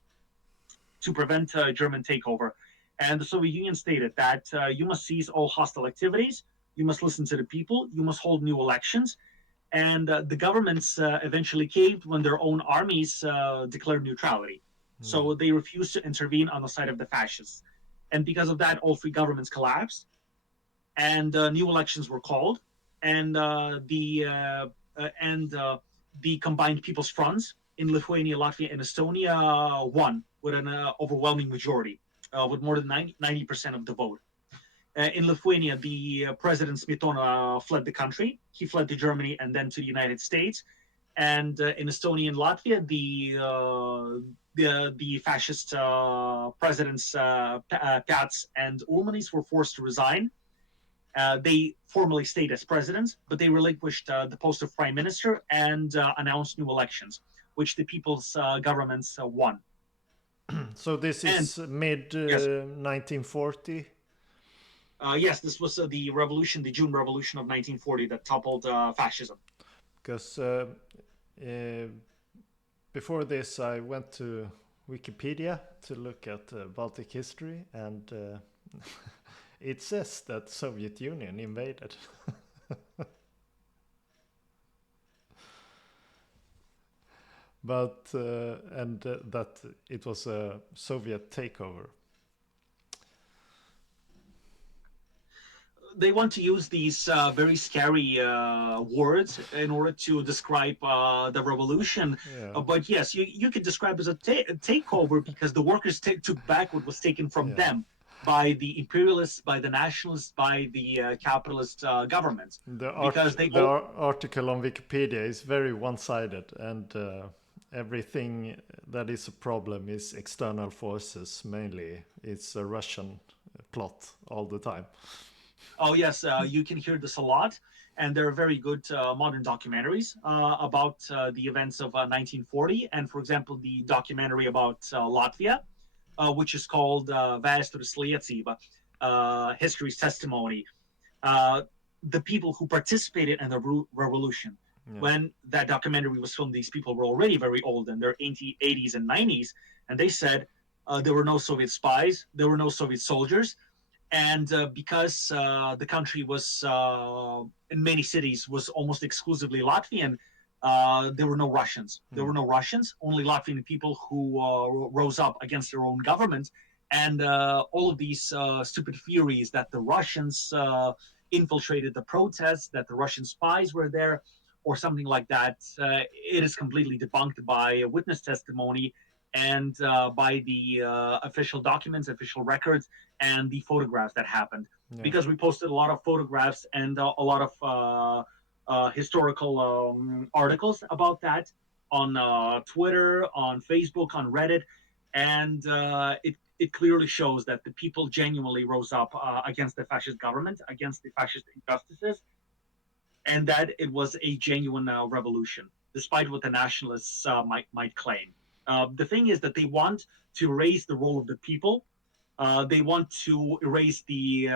to prevent German takeover. And the Soviet Union stated that you must cease all hostile activities, you must listen to the people, you must hold new elections. And the governments eventually caved when their own armies declared neutrality. So they refused to intervene on the side of the fascists. And because of that, all three governments collapsed, and new elections were called, and the combined People's Fronts in Lithuania, Latvia, and Estonia won with an overwhelming majority, with more than 90% of the vote. In Lithuania, the President Smetona fled the country. He fled to Germany and then to the United States. And in Estonia and Latvia, the fascist presidents Pats and Ulmanis were forced to resign. They formally stayed as presidents, but they relinquished the post of prime minister and announced new elections, which the people's governments won. So this is mid yes. 1940? Yes, this was the revolution, the June Revolution of 1940 that toppled fascism. Because before this, I went to Wikipedia to look at Baltic history, and it says that Soviet Union invaded. But that it was a Soviet takeover. they want to use these very scary words in order to describe the revolution. Yeah. But yes, you could describe it as a takeover because the workers took back what was taken from Yeah. them by the imperialists, by the nationalists, by the capitalist governments. Because they The article on Wikipedia is very one-sided, and everything that is a problem is external forces mainly. It's a Russian plot all the time. Oh yes, you can hear this a lot, and there are very good modern documentaries about the events of 1940, and for example, the documentary about Latvia, which is called Vēstures liecība, History's Testimony. Uh, the people who participated in the revolution, Yeah. when that documentary was filmed, these people were already very old in their 80s and 90s, and they said there were no Soviet spies, there were no Soviet soldiers, and because the country was in many cities was almost exclusively Latvian, there were no Russians. There were no Russians, only Latvian people who rose up against their own government. And all of these stupid theories that the Russians infiltrated the protests, that the Russian spies were there, or something like that, it is completely debunked by witness testimony and by the official documents, official records, and the photographs that happened. Yeah. Because we posted a lot of photographs and a lot of historical articles about that on Twitter, on Facebook, on Reddit, and it clearly shows that the people genuinely rose up against the fascist government, against the fascist injustices, and that it was a genuine revolution, despite what the nationalists might claim. The thing is that they want to erase the role of the people. They want to erase the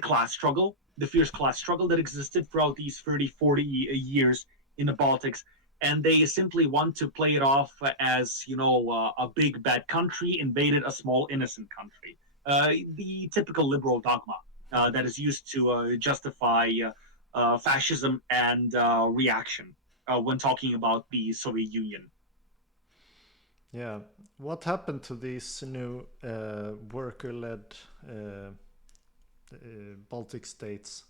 class struggle, the fierce class struggle that existed throughout these 30, 40 years in the Baltics. And they simply want to play it off as, a big bad country invaded a small innocent country. The typical liberal dogma that is used to justify fascism and reaction when talking about the Soviet Union. Yeah. What happened to these new worker-led Baltic states?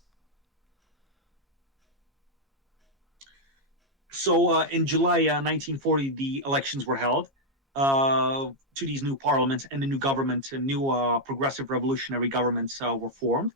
So in July 1940, the elections were held to these new parliaments, and the new government, new progressive revolutionary governments were formed.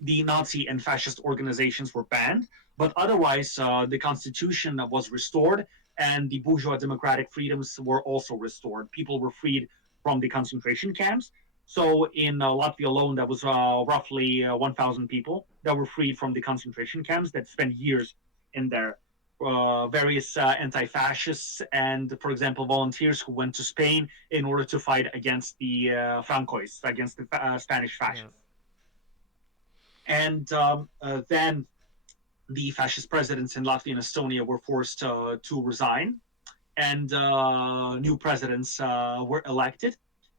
The Nazi and fascist organizations were banned, but otherwise the constitution was restored, and the bourgeois democratic freedoms were also restored. People were freed from the concentration camps. So in Latvia alone, that was roughly 1,000 people that were freed from the concentration camps that spent years in there. Various anti-fascists and, for example, volunteers who went to Spain in order to fight against the Francoists, against the Spanish fascists. Yeah. And then the fascist presidents in Latvia and Estonia were forced to resign, and new presidents were elected.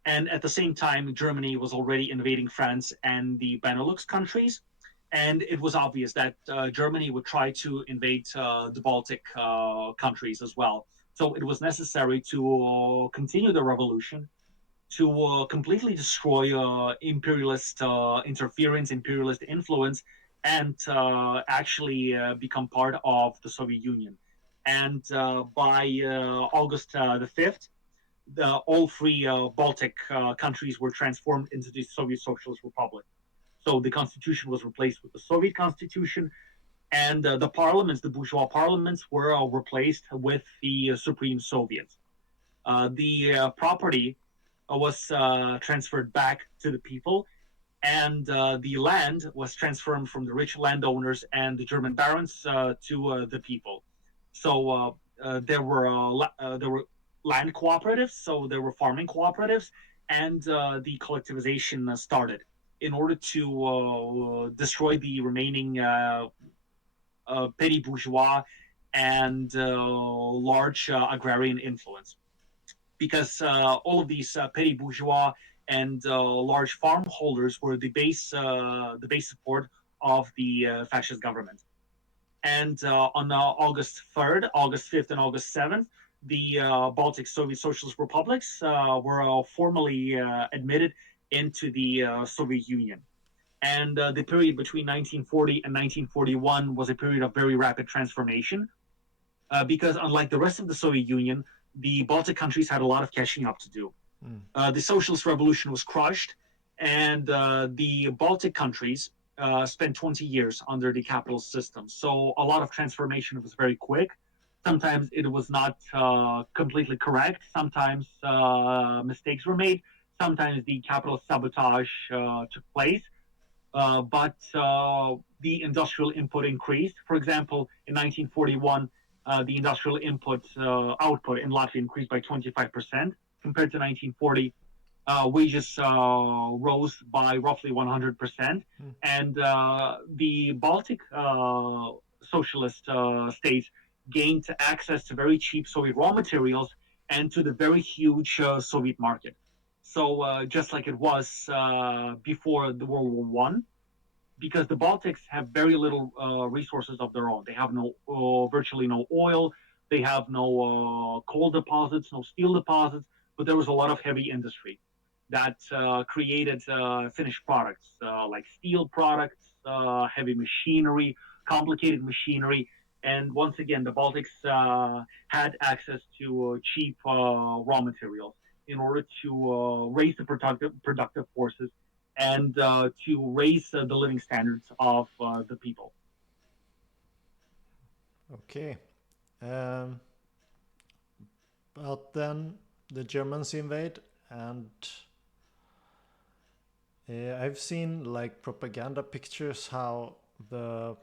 And at the same time, Germany was already invading France and the Benelux countries. And it was obvious that Germany would try to invade the Baltic countries as well. So it was necessary to continue the revolution, to completely destroy imperialist interference, imperialist influence, and actually become part of the Soviet Union. And by August the 5th, all three Baltic countries were transformed into the Soviet Socialist Republic. So the constitution was replaced with the Soviet constitution, and the parliaments, the bourgeois parliaments, were replaced with the Supreme Soviet. The property was transferred back to the people, and the land was transferred from the rich landowners and the German barons to the people. So there were land cooperatives, so there were farming cooperatives, and the collectivization started in order to destroy the remaining petty bourgeois and large agrarian influence. Because all of these petty bourgeois and large farm holders were the base support of the fascist government. And on August 3rd, August 5th, and August 7th, the Baltic Soviet Socialist Republics were formally admitted into the Soviet Union. And the period between 1940 and 1941 was a period of very rapid transformation because, unlike the rest of the Soviet Union, the Baltic countries had a lot of catching up to do. The socialist revolution was crushed, and the Baltic countries spent 20 years under the capitalist system. So a lot of transformation was very quick. Sometimes it was not completely correct. Sometimes mistakes were made. Sometimes the capitalist sabotage took place. But the industrial input increased. For example, in 1941, the industrial output in Latvia increased by 25% compared to 1940. Wages rose by roughly 100%, and the Baltic socialist states gained access to very cheap Soviet raw materials and to the very huge Soviet market. So just like it was before the World War One, because the Baltics have very little resources of their own. They have virtually no oil. They have no coal deposits, no steel deposits, but there was a lot of heavy industry that created finished products like steel products, heavy machinery, complicated machinery. And once again, the Baltics had access to cheap raw materials in order to raise the productive forces and to raise the living standards of the people. Okay. Um, but then the Germans invade, and I've seen like propaganda pictures how the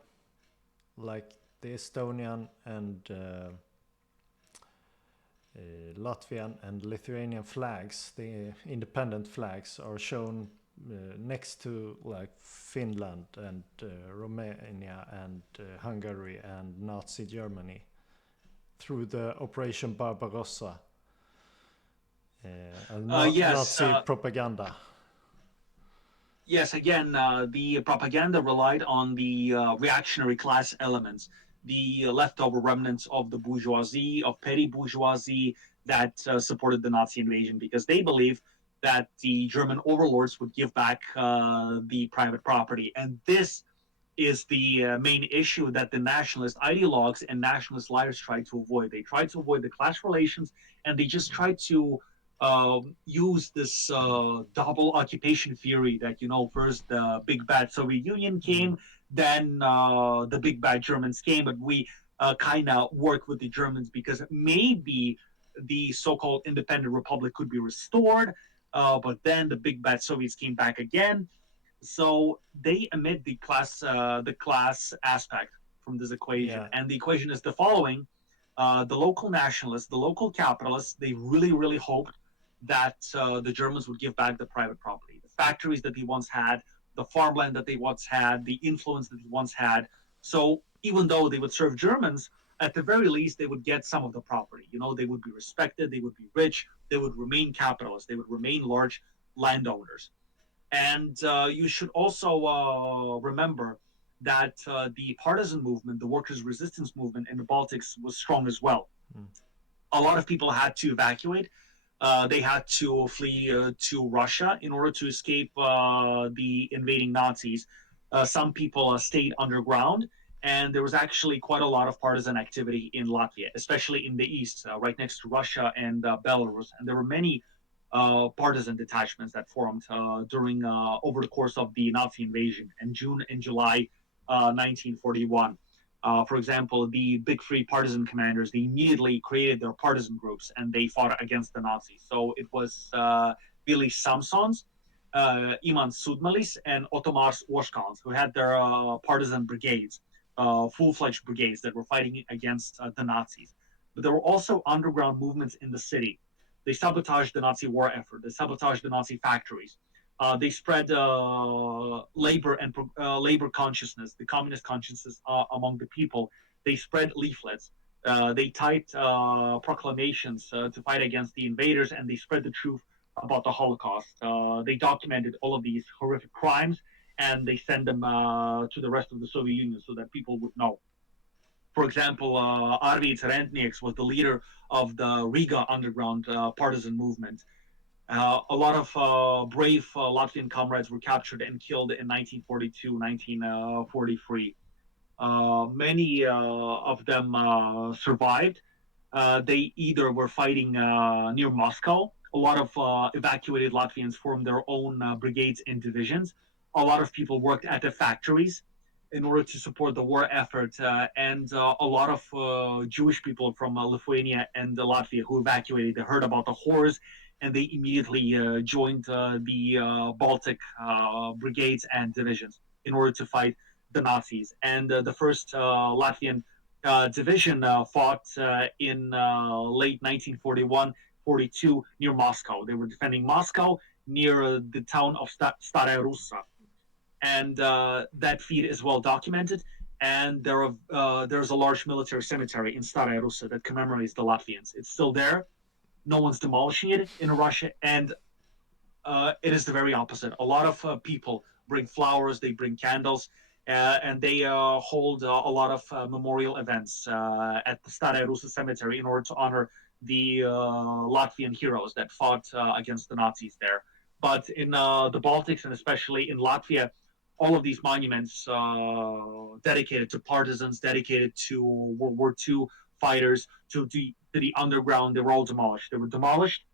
like the Estonian and Latvian and Lithuanian flags, the independent flags, are shown next to like Finland and Romania and Hungary and Nazi Germany through the Operation Barbarossa and Yes, Nazi propaganda. yes. Again, the propaganda relied on the reactionary class elements, the leftover remnants of the bourgeoisie, of petty bourgeoisie that supported the Nazi invasion, because they believed that the German overlords would give back the private property, and this is the main issue that the nationalist ideologues and nationalist liars tried to avoid. They tried to avoid the class relations, and they just tried to use this double occupation theory that, first the big bad Soviet Union came, then the big bad Germans came, but we kind of worked with the Germans because maybe the so-called independent republic could be restored, but then the big bad Soviets came back again. So they omit the class aspect from this equation, Yeah. and the equation is the following: the local nationalists, the local capitalists, they really, really hoped that the Germans would give back the private property, the factories that they once had, the farmland that they once had, the influence that they once had. So even though they would serve Germans, at the very least, they would get some of the property. They would be respected, they would be rich, they would remain capitalists, they would remain large landowners. And you should also remember that the partisan movement, the workers' resistance movement in the Baltics was strong as well. A lot of people had to evacuate. They had to flee to Russia in order to escape the invading Nazis. Some people stayed underground, and there was actually quite a lot of partisan activity in Latvia, especially in the east, right next to Russia and Belarus. And there were many partisan detachments that formed during over the course of the Nazi invasion in June and July 1941. For example, the big three partisan commanders, they immediately created their partisan groups and they fought against the Nazis. So it was Billy Samsons, Iman Sudmalis, and Otomars Oshkans, who had their partisan brigades, full-fledged brigades that were fighting against the Nazis. But there were also underground movements in the city. They sabotaged the Nazi war effort. They sabotaged the Nazi factories. They spread labor consciousness, the communist consciousness among the people. They spread leaflets. They typed proclamations to fight against the invaders, and they spread the truth about the Holocaust. They documented all of these horrific crimes, and they sent them to the rest of the Soviet Union so that people would know. For example, Arvids Rentnieks was the leader of the Riga underground partisan movement. A lot of brave Latvian comrades were captured and killed in 1942, 1943. Many of them survived. They either were fighting near Moscow. A lot of evacuated Latvians formed their own brigades and divisions. A lot of people worked at the factories in order to support the war effort, and a lot of Jewish people from Lithuania and Latvia who evacuated. They heard about the horrors, and they immediately joined the Baltic brigades and divisions in order to fight the Nazis. And the first Latvian division fought in late 1941, 42 near Moscow. They were defending Moscow near the town of Staraya Russa, and that feat is well documented. And there's a large military cemetery in Staraya Russa that commemorates the Latvians. It's still there. No one's demolishing it in Russia, and it is the very opposite. A lot of people bring flowers, they bring candles, and they hold a lot of memorial events at the Staraya Russa cemetery in order to honor the Latvian heroes that fought against the Nazis there. But in the Baltics, and especially in Latvia, all of these monuments dedicated to partisans, dedicated to World War II fighters, to the underground, they were all demolished. They were demolished,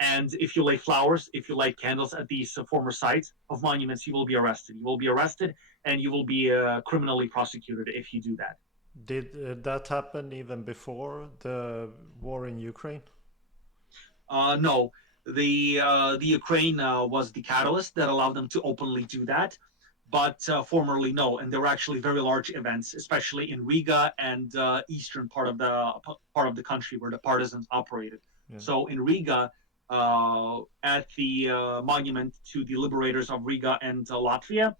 and if you lay flowers, if you light candles at these former sites of monuments, you will be arrested. You will be arrested, and you will be criminally prosecuted if you do that. Did that happen even before the war in Ukraine? No, the Ukraine was the catalyst that allowed them to openly do that, but formerly no. And there were actually very large events, especially in Riga and eastern part of the country where the partisans operated. Yeah. So in Riga, at the monument to the liberators of Riga and Latvia,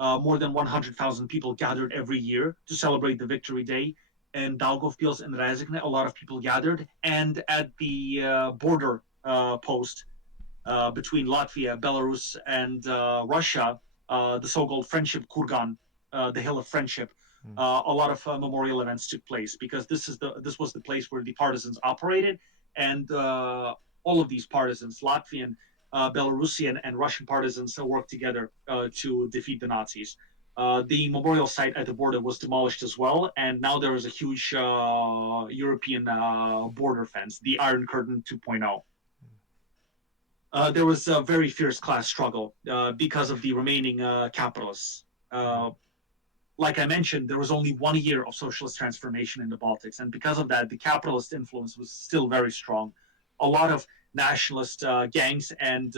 more than 100,000 people gathered every year to celebrate the Victory Day. In Daugavpils and Rezekne, a lot of people gathered. And at the border post between Latvia, Belarus, and Russia, the so-called Friendship Kurgan, the Hill of Friendship, a lot of memorial events took place because this was the place where the partisans operated, and all of these partisans, Latvian, Belarusian, and Russian partisans, worked together to defeat the Nazis. The memorial site at the border was demolished as well, and now there is a huge European border fence, the Iron Curtain 2.0. There was a very fierce class struggle because of the remaining capitalists. Like I mentioned, there was only 1 year of socialist transformation in the Baltics, and because of that, the capitalist influence was still very strong. A lot of nationalist gangs and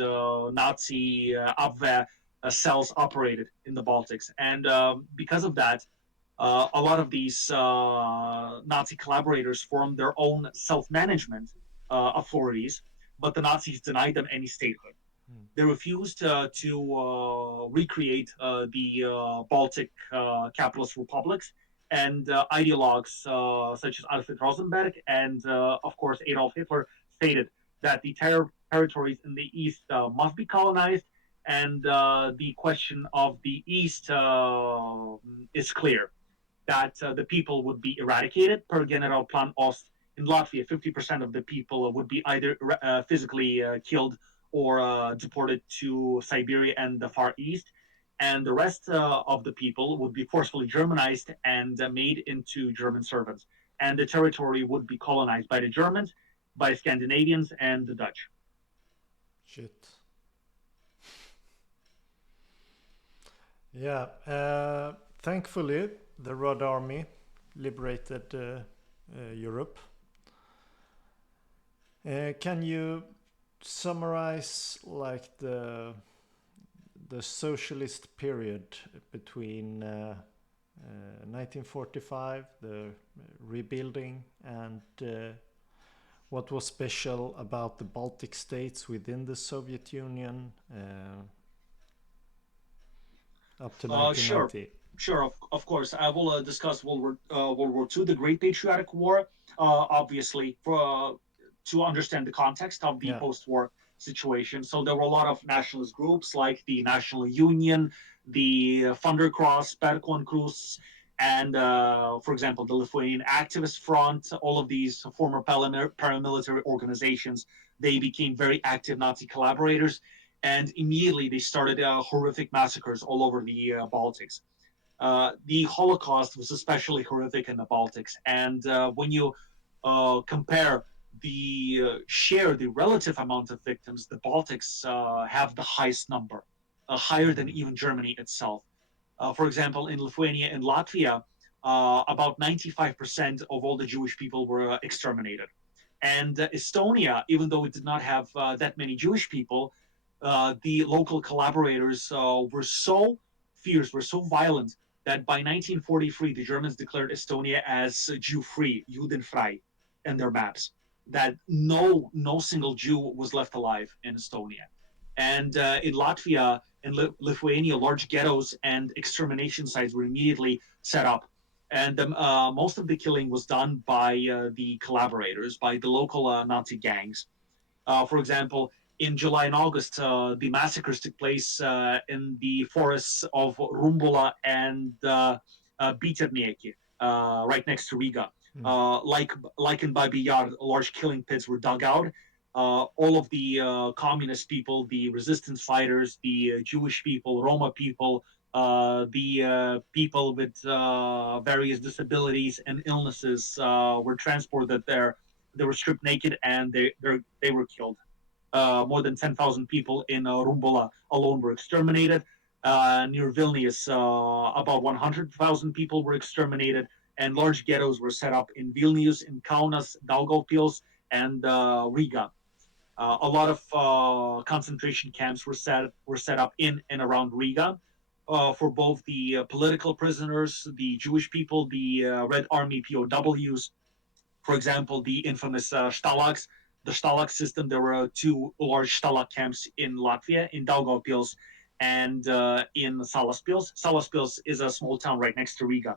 Nazi Abwehr cells operated in the Baltics, and because of that, a lot of these Nazi collaborators formed their own self-management authorities, but the Nazis denied them any statehood. They refused to recreate the Baltic capitalist republics, and ideologues such as Alfred Rosenberg and, of course, Adolf Hitler stated that the territories in the East must be colonized, and the question of the East is clear, that the people would be eradicated per General Plan Ost. In Latvia, 50% of the people would be either physically killed or deported to Siberia and the Far East, and the rest of the people would be forcefully Germanized and made into German servants. And the territory would be colonized by the Germans, by Scandinavians, and the Dutch. Shit. Yeah. Thankfully, the Red Army liberated Europe. Can you summarize like the socialist period between 1945, the rebuilding, and what was special about the Baltic states within the Soviet Union up to 1990? Sure, of course. I will discuss World War II, the Great Patriotic War, obviously, to understand the context of the post-war situation. So there were a lot of nationalist groups like the National Union, the Thundercross, Perkon Krus, and, for example, the Lithuanian Activist Front. All of these former paramilitary organizations They became very active Nazi collaborators, and immediately they started horrific massacres all over the Baltics. The Holocaust was especially horrific in the Baltics, and when you compare the relative amount of victims, the Baltics have the highest number, higher than even Germany itself. For example, in Lithuania and Latvia, about 95% of all the Jewish people were exterminated. And Estonia, even though it did not have that many Jewish people, the local collaborators were so fierce, were so violent that by 1943 the Germans declared Estonia as Jew-free, Judenfrei, in their maps. That no single Jew was left alive in Estonia. And in Latvia and Lithuania, large ghettos and extermination sites were immediately set up. And most of the killing was done by the collaborators, by the local Nazi gangs. For example, in July and August, the massacres took place in the forests of Rumbula and Biternieki, right next to Riga. Like in Babi Yar, large killing pits were dug out. All of the communist people, the resistance fighters, the Jewish people, Roma people, the people with various disabilities and illnesses were transported there. They were stripped naked and they were killed. More than 10,000 people in Rumbula alone were exterminated. Near Vilnius, about 100,000 people were exterminated, and large ghettos were set up in Vilnius, in Kaunas, Daugavpils, and Riga. A lot of concentration camps were set up in and around Riga for both the political prisoners, the Jewish people, the Red Army POWs. For example, the infamous Stalags, the Stalag system. There were two large Stalag camps in Latvia, in Daugavpils and in Salaspils. Salaspils is a small town right next to Riga.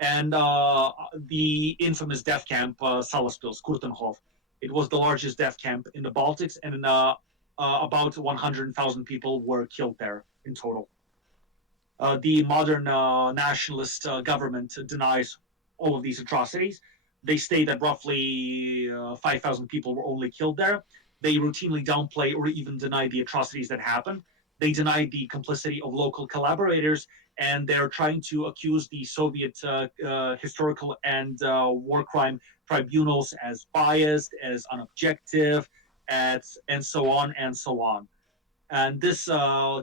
And the infamous death camp, Salaspils, Kurtenhof. It was the largest death camp in the Baltics, and about 100,000 people were killed there in total. The modern nationalist government denies all of these atrocities. They state that roughly 5,000 people were only killed there. They routinely downplay or even deny the atrocities that happened. They deny the complicity of local collaborators, and they're trying to accuse the Soviet historical and war crime tribunals as biased, as unobjective, and so on and so on. And this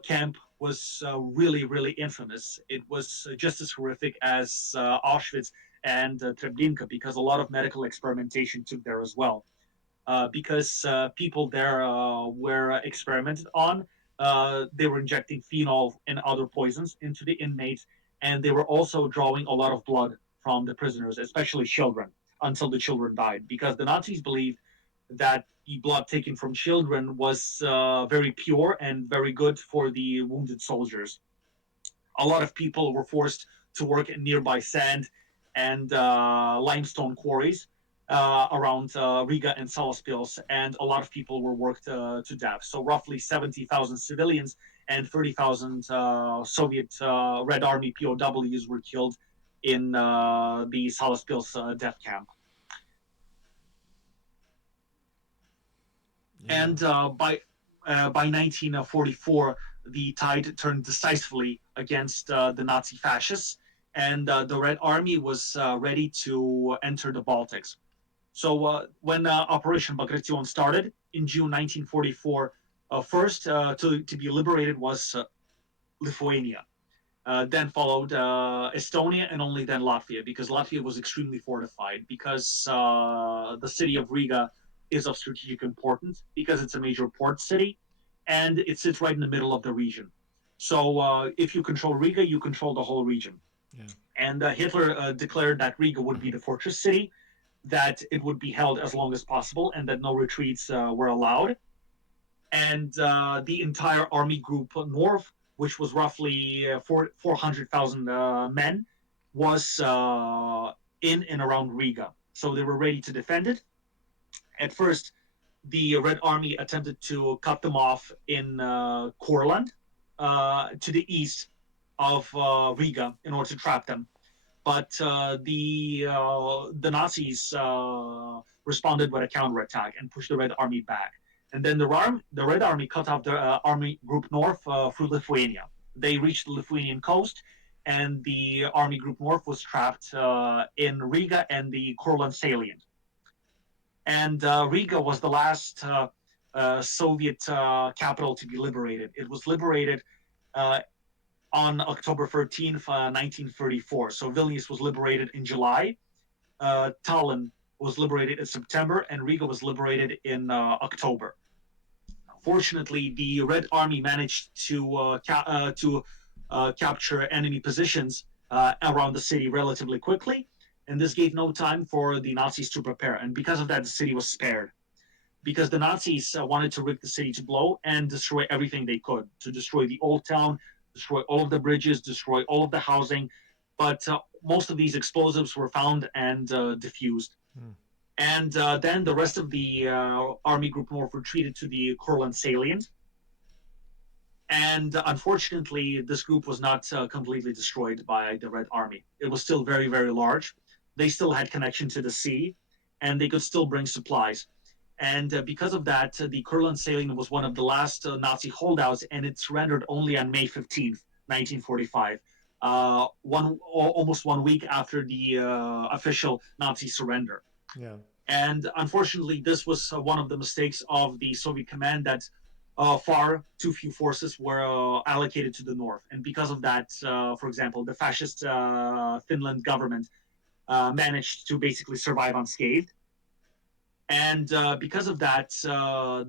camp was really infamous. It was just as horrific as Auschwitz and Treblinka, because a lot of medical experimentation took there as well. Because people there were experimented on. They were injecting phenol and other poisons into the inmates, and they were also drawing a lot of blood from the prisoners, especially children, until the children died, because the Nazis believed that the blood taken from children was very pure and very good for the wounded soldiers. A lot of people were forced to work in nearby sand and limestone quarries around Riga and Salaspils, and a lot of people were worked to death. So roughly 70,000 civilians and 30,000 Soviet Red Army POWs were killed in the Salaspils death camp. Yeah. And by 1944, the tide turned decisively against the Nazi fascists, and the Red Army was ready to enter the Baltics. So when Operation Bagration started in June 1944, first to be liberated was Lithuania. Then followed Estonia, and only then Latvia, because Latvia was extremely fortified, because the city of Riga is of strategic importance, because it's a major port city, and it sits right in the middle of the region. So if you control Riga, you control the whole region. Yeah. And Hitler declared that Riga would be the fortress city, that it would be held as long as possible, and that no retreats were allowed. And the entire army group north, which was roughly 400,000 men, was in and around Riga. So they were ready to defend it. At first, the Red Army attempted to cut them off in Courland to the east of Riga in order to trap them. But the Nazis responded with a counterattack and pushed the Red Army back. And then the Red Army cut off the Army Group North through Lithuania. They reached the Lithuanian coast, and the Army Group North was trapped in Riga and the Courland salient. And Riga was the last Soviet capital to be liberated. It was liberated on October 13th, 1934. So Vilnius was liberated in July. Tallinn was liberated in September, and Riga was liberated in October. Fortunately, the Red Army managed to capture enemy positions around the city relatively quickly, and this gave no time for the Nazis to prepare. And because of that, the city was spared. Because the Nazis wanted to rig the city to blow and destroy everything they could, to destroy the old town, destroy all of the bridges, destroy all of the housing. But most of these explosives were found and diffused. And then the rest of the Army Group North retreated to the Courland salient. And unfortunately, this group was not completely destroyed by the Red Army. It was still very, very large. They still had connection to the sea, and they could still bring supplies. And because of that, the Courland salient was one of the last Nazi holdouts, and it surrendered only on May 15th, 1945. Almost 1 week after the official Nazi surrender. Yeah. And unfortunately, this was one of the mistakes of the Soviet command, that far too few forces were allocated to the north. And because of that, for example, the fascist Finland government managed to basically survive unscathed. And because of that,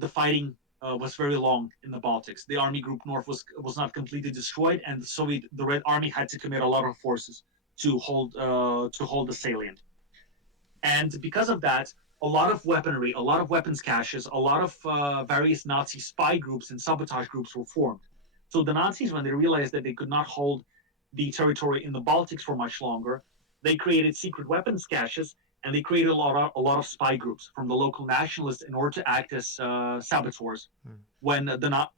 the fighting was very long in the Baltics. The Army Group North was not completely destroyed, and the Red Army had to commit a lot of forces to hold the salient. And because of that, a lot of weaponry, a lot of weapons caches, a lot of various Nazi spy groups and sabotage groups were formed. So the Nazis, when they realized that they could not hold the territory in the Baltics for much longer, they created secret weapons caches, and they created a lot of spy groups from the local nationalists in order to act as saboteurs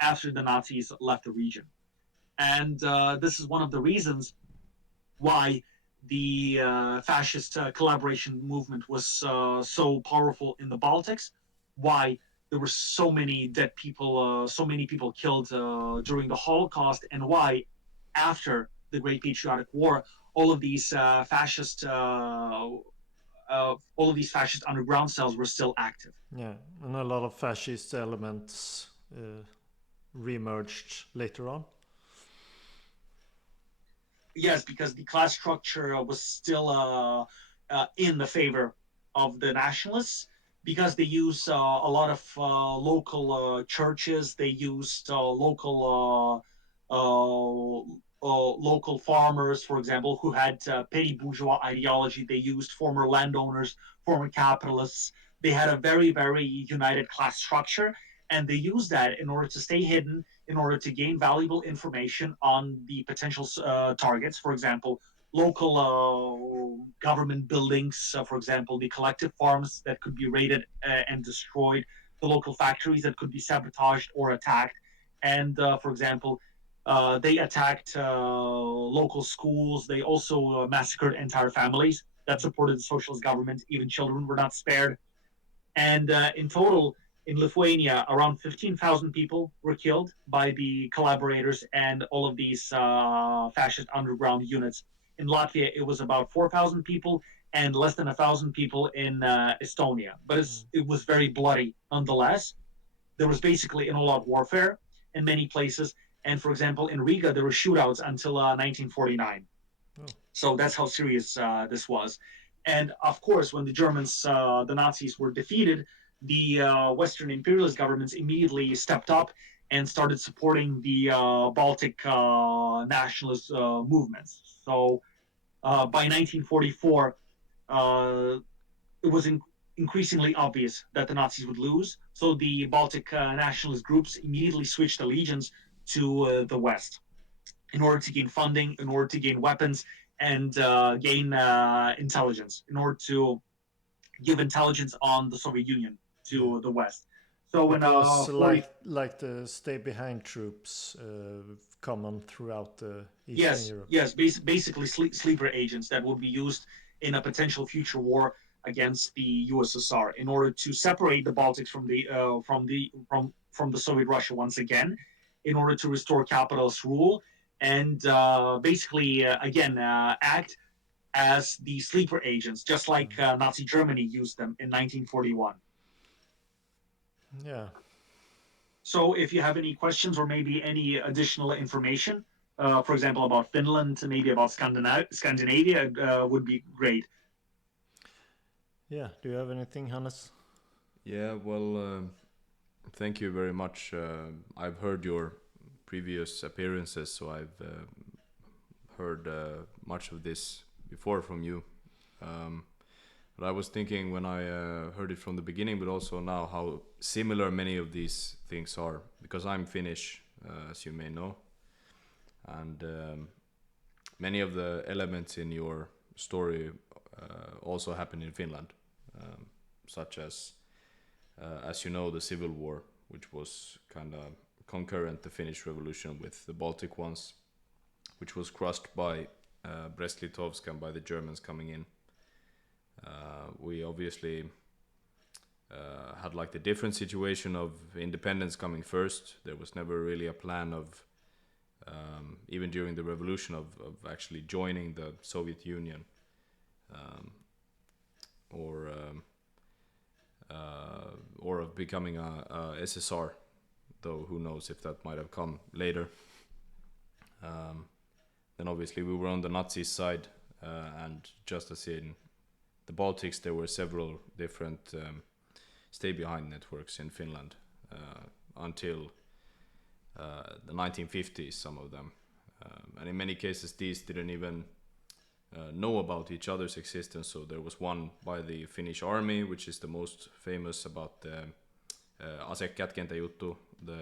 after the Nazis left the region. And this is one of the reasons why the fascist collaboration movement was so powerful in the Baltics, why there were so many dead people, so many people killed during the Holocaust, and why after the Great Patriotic War, all of these fascist underground cells were still active. Yeah, and a lot of fascist elements reemerged later on. Yes, because the class structure was still in the favor of the nationalists, because they used a lot of local churches. They used local farmers, for example, who had petty bourgeois ideology. They used former landowners, former capitalists. They had a very, very united class structure, and they used that in order to stay hidden, in order to gain valuable information on the potential targets. For example, local government buildings, for example, the collective farms that could be raided and destroyed, the local factories that could be sabotaged or attacked. And for example, they attacked local schools. They also massacred entire families that supported the socialist government. Even children were not spared. And in total, in Lithuania, around 15,000 people were killed by the collaborators and all of these fascist underground units. In Latvia, it was about 4,000 people and less than 1,000 people in Estonia. But it was very bloody nonetheless. There was basically an all-out warfare in many places. And for example, in Riga, there were shootouts until 1949. Oh. So that's how serious this was. And of course, when the Germans, the Nazis were defeated, the Western imperialist governments immediately stepped up and started supporting the Baltic nationalist movements. So by 1944, it was increasingly obvious that the Nazis would lose. So the Baltic nationalist groups immediately switched allegiance to the West in order to gain funding, in order to gain weapons, and gain intelligence, in order to give intelligence on the Soviet Union to the West. So when like the stay behind troops common throughout the Eastern Europe. Yes, basically sleeper agents that would be used in a potential future war against the USSR in order to separate the Baltics from the Soviet Russia once again, in order to restore capitalist rule and basically again act as the sleeper agents, just like Nazi Germany used them in 1941. Yeah. So if you have any questions or maybe any additional information, for example, about Finland, maybe about Scandinavia, would be great. Yeah. Do you have anything, Hannes? Yeah, well, thank you very much. I've heard your previous appearances, so I've heard much of this before from you. But I was thinking when I heard it from the beginning, but also now, how similar many of these things are. Because I'm Finnish, as you may know, and many of the elements in your story also happen in Finland, such as you know, the Civil War, which was kind of concurrent the Finnish Revolution with the Baltic ones, which was crushed by Brest-Litovsk and by the Germans coming in. We obviously had like the different situation of independence coming first. There was never really a plan of, even during the revolution, of actually joining the Soviet Union, or of becoming a SSR, though who knows if that might have come later. Then obviously we were on the Nazi side, and just as in the Baltics, there were several different stay-behind networks in Finland until the 1950s, some of them. And in many cases, these didn't even know about each other's existence. So there was one by the Finnish army, which is the most famous, about the asekätkentäjuttu, the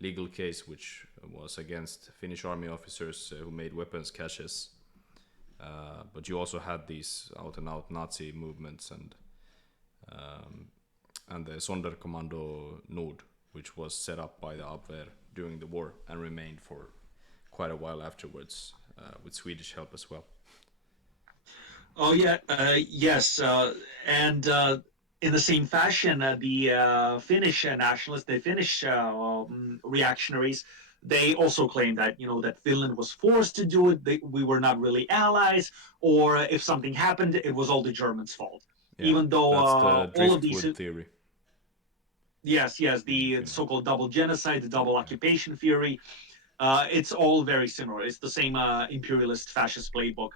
legal case which was against Finnish army officers who made weapons caches. But you also had these out-and-out Nazi movements, and the Sonderkommando Nord, which was set up by the Abwehr during the war and remained for quite a while afterwards, with Swedish help as well. Oh yeah, yes, and in the same fashion, the Finnish nationalists, the Finnish reactionaries, they also claim that that Finland was forced to do it. We were not really allies, or if something happened, it was all the Germans' fault. Yeah, Even though that's the all of these, driftwood theory. yes, the so-called double genocide, the double occupation theory, it's all very similar. It's the same imperialist fascist playbook.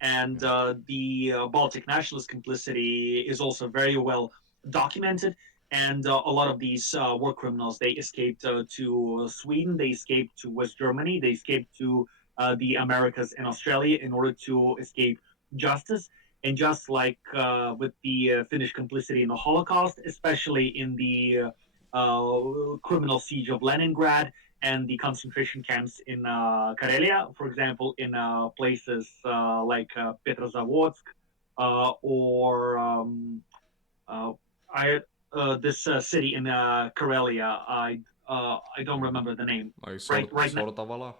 And the Baltic nationalist complicity is also very well documented. And a lot of these war criminals, they escaped to Sweden, they escaped to West Germany, they escaped to the Americas and Australia in order to escape justice. And just like with the Finnish complicity in the Holocaust, especially in the criminal siege of Leningrad, and the concentration camps in Karelia, for example, in places like Petrozavodsk or this city in Karelia. I don't remember the name. Like Right now. Sortavala?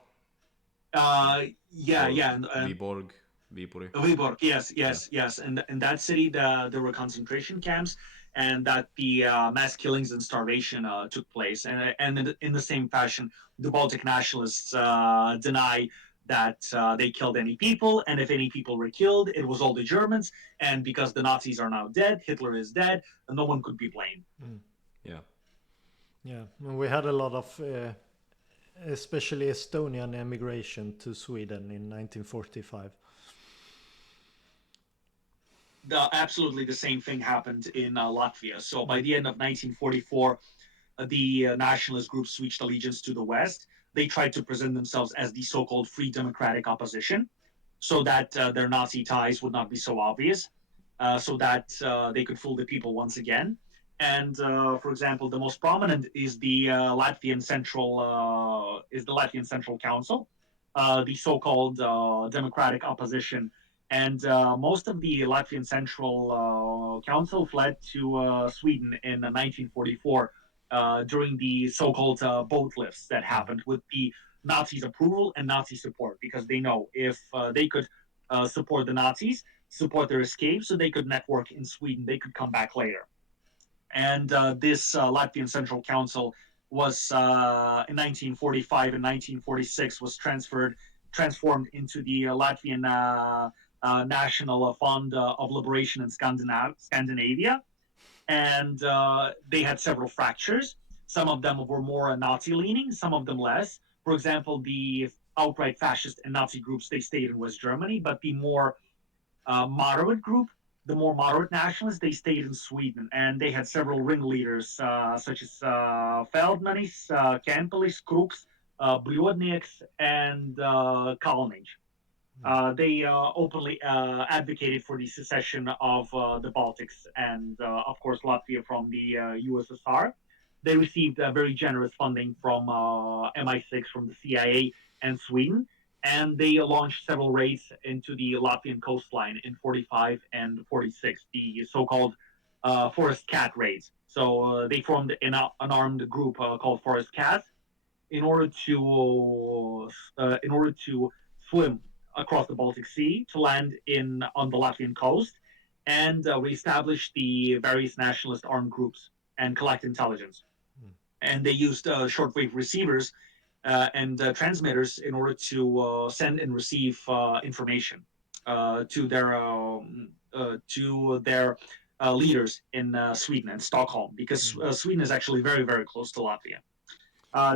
Yeah, Or yeah. And Viborg, Viipuri? Viborg, yes. And in that city, there were concentration camps, and that the mass killings and starvation took place. And in the same fashion, the Baltic nationalists deny that they killed any people, and if any people were killed, it was all the Germans. And because the Nazis are now dead, Hitler is dead, and no one could be blamed. Yeah. Yeah, and we had a lot of, especially Estonian emigration to Sweden in 1945. Absolutely the same thing happened in Latvia. So by the end of 1944, the nationalist groups switched allegiance to the West. They tried to present themselves as the so-called free democratic opposition, so that their Nazi ties would not be so obvious, so that they could fool the people once again. And for example, the most prominent is the Latvian Central Council, the so-called democratic opposition. And most of the Latvian Central Council fled to Sweden in 1944 during the so-called boat lifts that happened with the Nazis' approval and Nazi support, because they know if they could support the Nazis, support their escape so they could network in Sweden. They could come back later. And this Latvian Central Council was in 1945 and 1946 was transformed into the Latvian National Fund of Liberation in Scandinavia, and they had several fractures. Some of them were more Nazi-leaning, some of them less. For example, the outright fascist and Nazi groups, they stayed in West Germany, but the more moderate group, the more moderate nationalists, they stayed in Sweden, and they had several ringleaders, such as Feldmanis, Kempelis, Kruks, Blodnieks, and Kalnij. They openly advocated for the secession of the Baltics and, of course, Latvia from the USSR. They received very generous funding from MI6, from the CIA, and Sweden, and they launched several raids into the Latvian coastline in 45 and 46, the so-called Forest Cat raids. So they formed an armed group called Forest Cats in order to swim across the Baltic Sea to land in on the Latvian coast and reestablish the various nationalist armed groups and collect intelligence. And they used shortwave receivers and transmitters in order to send and receive information to their leaders in Sweden and Stockholm, because Sweden is actually very, very close to Latvia.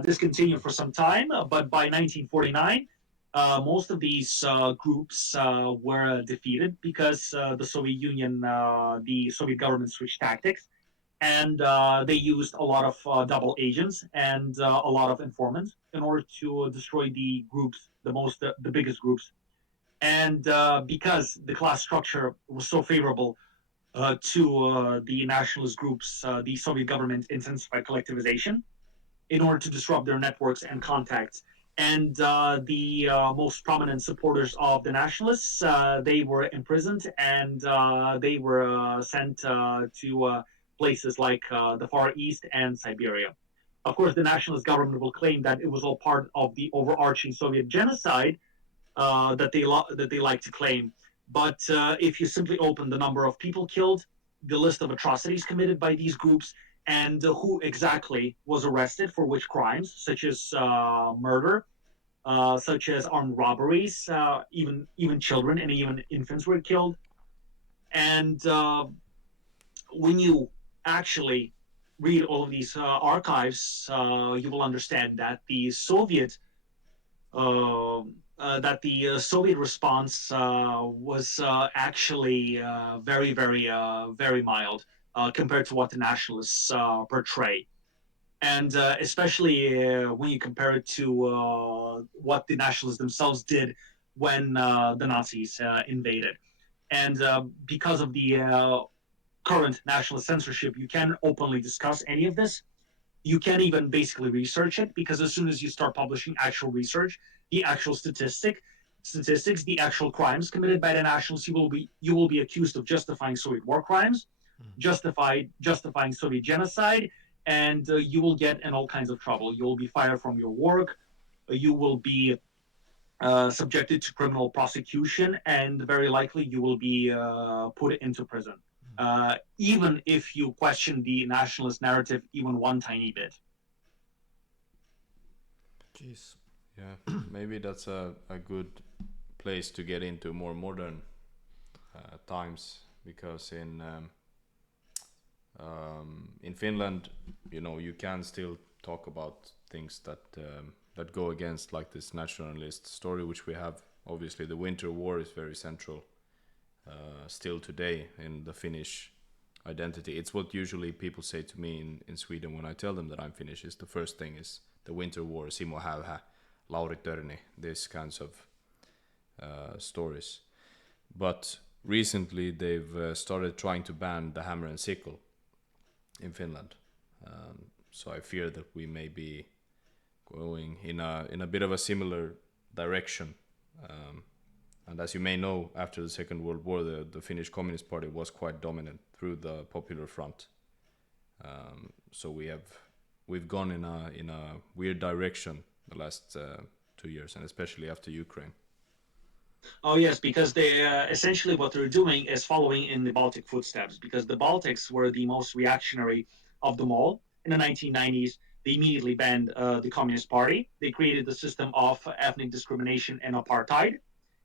This continued for some time, but by 1949, most of these groups were defeated because the Soviet Union, the Soviet government switched tactics, and they used a lot of double agents and a lot of informants in order to destroy the groups, the biggest groups. And because the class structure was so favorable to the nationalist groups, the Soviet government intensified collectivization in order to disrupt their networks and contacts. And the most prominent supporters of the nationalists, they were imprisoned and they were sent to places like the Far East and Siberia. Of course, the nationalist government will claim that it was all part of the overarching Soviet genocide that they like to claim. But if you simply open the number of people killed, the list of atrocities committed by these groups, and who exactly was arrested for which crimes, such as murder, such as armed robberies, even children and even infants were killed. And when you actually read all of these archives, you will understand that the Soviet response was actually very, very, very mild compared to what the nationalists portray. And especially when you compare it to what the nationalists themselves did when the Nazis invaded. And because of the current nationalist censorship, you can openly discuss any of this. You can't even basically research it, because as soon as you start publishing actual research, the actual statistics, the actual crimes committed by the nationalists, you will be accused of justifying Soviet war crimes, justifying Soviet genocide, and you will get in all kinds of trouble. You will be fired from your work. You will be subjected to criminal prosecution, and very likely you will be put into prison. Even if you question the nationalist narrative even one tiny bit. Jeez. Yeah, maybe that's a good place to get into more modern times, because in Finland, you can still talk about things that go against, like this nationalist story which we have. Obviously, the Winter War is very central still today in the Finnish identity. It's what usually people say to me in Sweden when I tell them that I'm Finnish. Is the first thing is the Winter War, Simo Häyhä, Lauri Törni, these kinds of stories. But recently they've started trying to ban the hammer and sickle in Finland. So I fear that we may be going in a bit of a similar direction. And as you may know, after the Second World War, the Finnish Communist Party was quite dominant through the Popular Front. So we've gone in a weird direction the last 2 years, and especially after Ukraine. Oh yes, because they essentially what they're doing is following in the Baltic footsteps. Because the Baltics were the most reactionary of them all. In the 1990s, they immediately banned the Communist Party. They created the system of ethnic discrimination and apartheid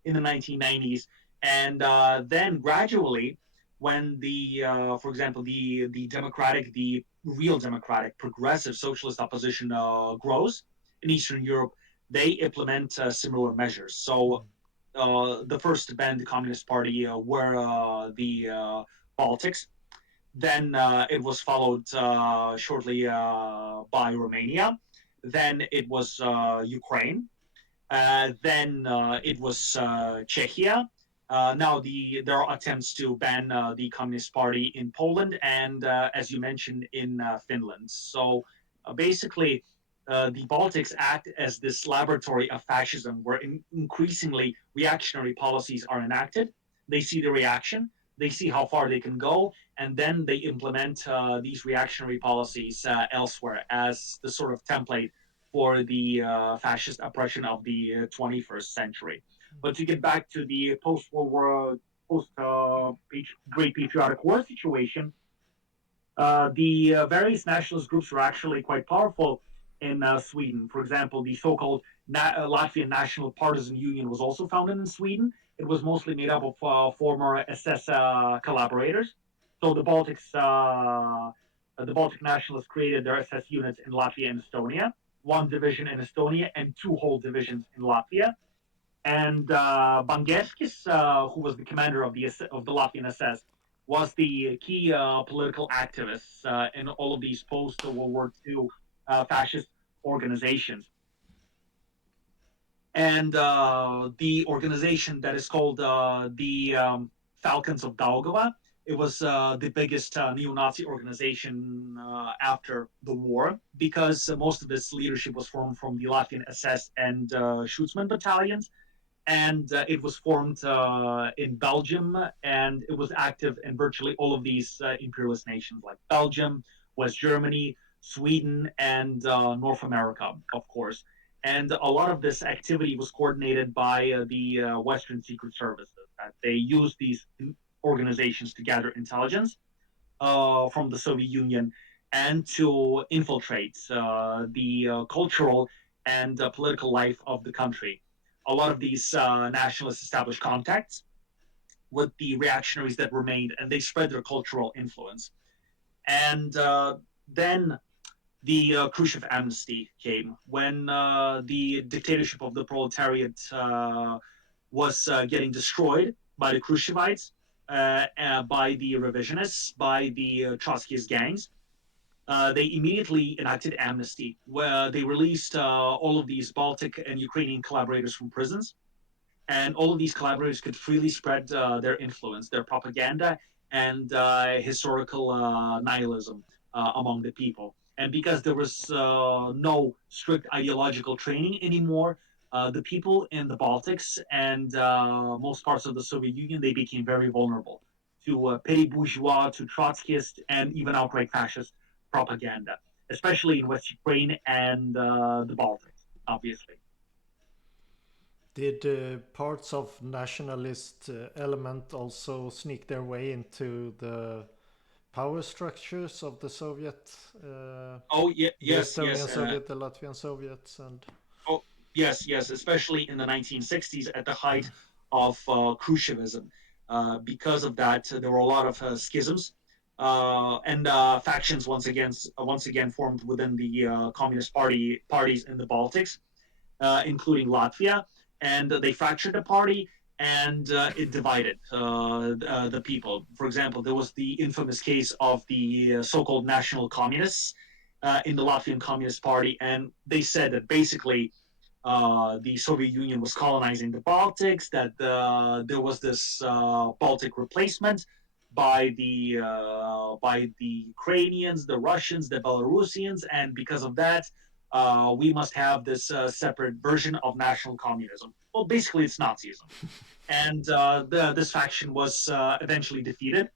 in the 1990s, and then gradually, when for example, the real democratic, progressive socialist opposition grows in Eastern Europe, they implement similar measures. So the first to ban the Communist Party were the Baltics. Then it was followed shortly by Romania. Then it was Ukraine. Then it was Czechia. Now there are attempts to ban the Communist Party in Poland and, as you mentioned, in Finland. So basically, the Baltics act as this laboratory of fascism, where increasingly reactionary policies are enacted. They see the reaction, they see how far they can go, and then they implement these reactionary policies elsewhere as the sort of template for the fascist oppression of the 21st century. But to get back to the post-World War, post-Great Patriotic War situation, the various nationalist groups were actually quite powerful in Sweden. For example, the so-called Latvian National Partisan Union was also founded in Sweden. It was mostly made up of former SS collaborators. So the Baltic nationalists created their SS units in Latvia and Estonia, one division in Estonia and two whole divisions in Latvia. And Bangeskis, who was the commander of the Latvian SS, was the key political activist in all of these post-World War II fascist organizations. And the organization that is called the Falcons of Daugava, it was the biggest neo-Nazi organization after the war, because most of its leadership was formed from the Latvian SS and Schutzmann battalions, and it was formed in Belgium, and it was active in virtually all of these imperialist nations like Belgium, West Germany, Sweden, and North America, of course. And a lot of this activity was coordinated by the Western secret services. That they used these organizations to gather intelligence from the Soviet Union and to infiltrate the cultural and political life of the country. A lot of these nationalists established contacts with the reactionaries that remained, and they spread their cultural influence. And then the Khrushchev amnesty came when the dictatorship of the proletariat was getting destroyed by the Khrushchevites, by the revisionists, by the Trotskyist gangs. They immediately enacted amnesty, where they released all of these Baltic and Ukrainian collaborators from prisons, and all of these collaborators could freely spread their influence, their propaganda, and historical nihilism among the people. And because there was no strict ideological training anymore, the people in the Baltics and most parts of the Soviet Union, they became very vulnerable to petty bourgeois, to Trotskyist, and even outright fascist propaganda, especially in West Ukraine and the Baltics, obviously. Did parts of nationalist element also sneak their way into the power structures of the Soviet, Oh, the yes, Estonian yes. Soviet, the Latvian Soviets, and Oh, yes, yes, especially in the 1960s at the height of Khrushchevism. Because of that, there were a lot of schisms and factions once again formed within the parties in the Baltics, including Latvia, and they fractured the party and it divided the people. For example, there was the infamous case of the so-called national communists in the Latvian Communist Party, and they said that basically the Soviet Union was colonizing the Baltics, that there was this Baltic replacement by the Ukrainians, the Russians, the Belarusians, and because of that, we must have this separate version of national communism. Well, basically, it's Nazism, and this faction was eventually defeated.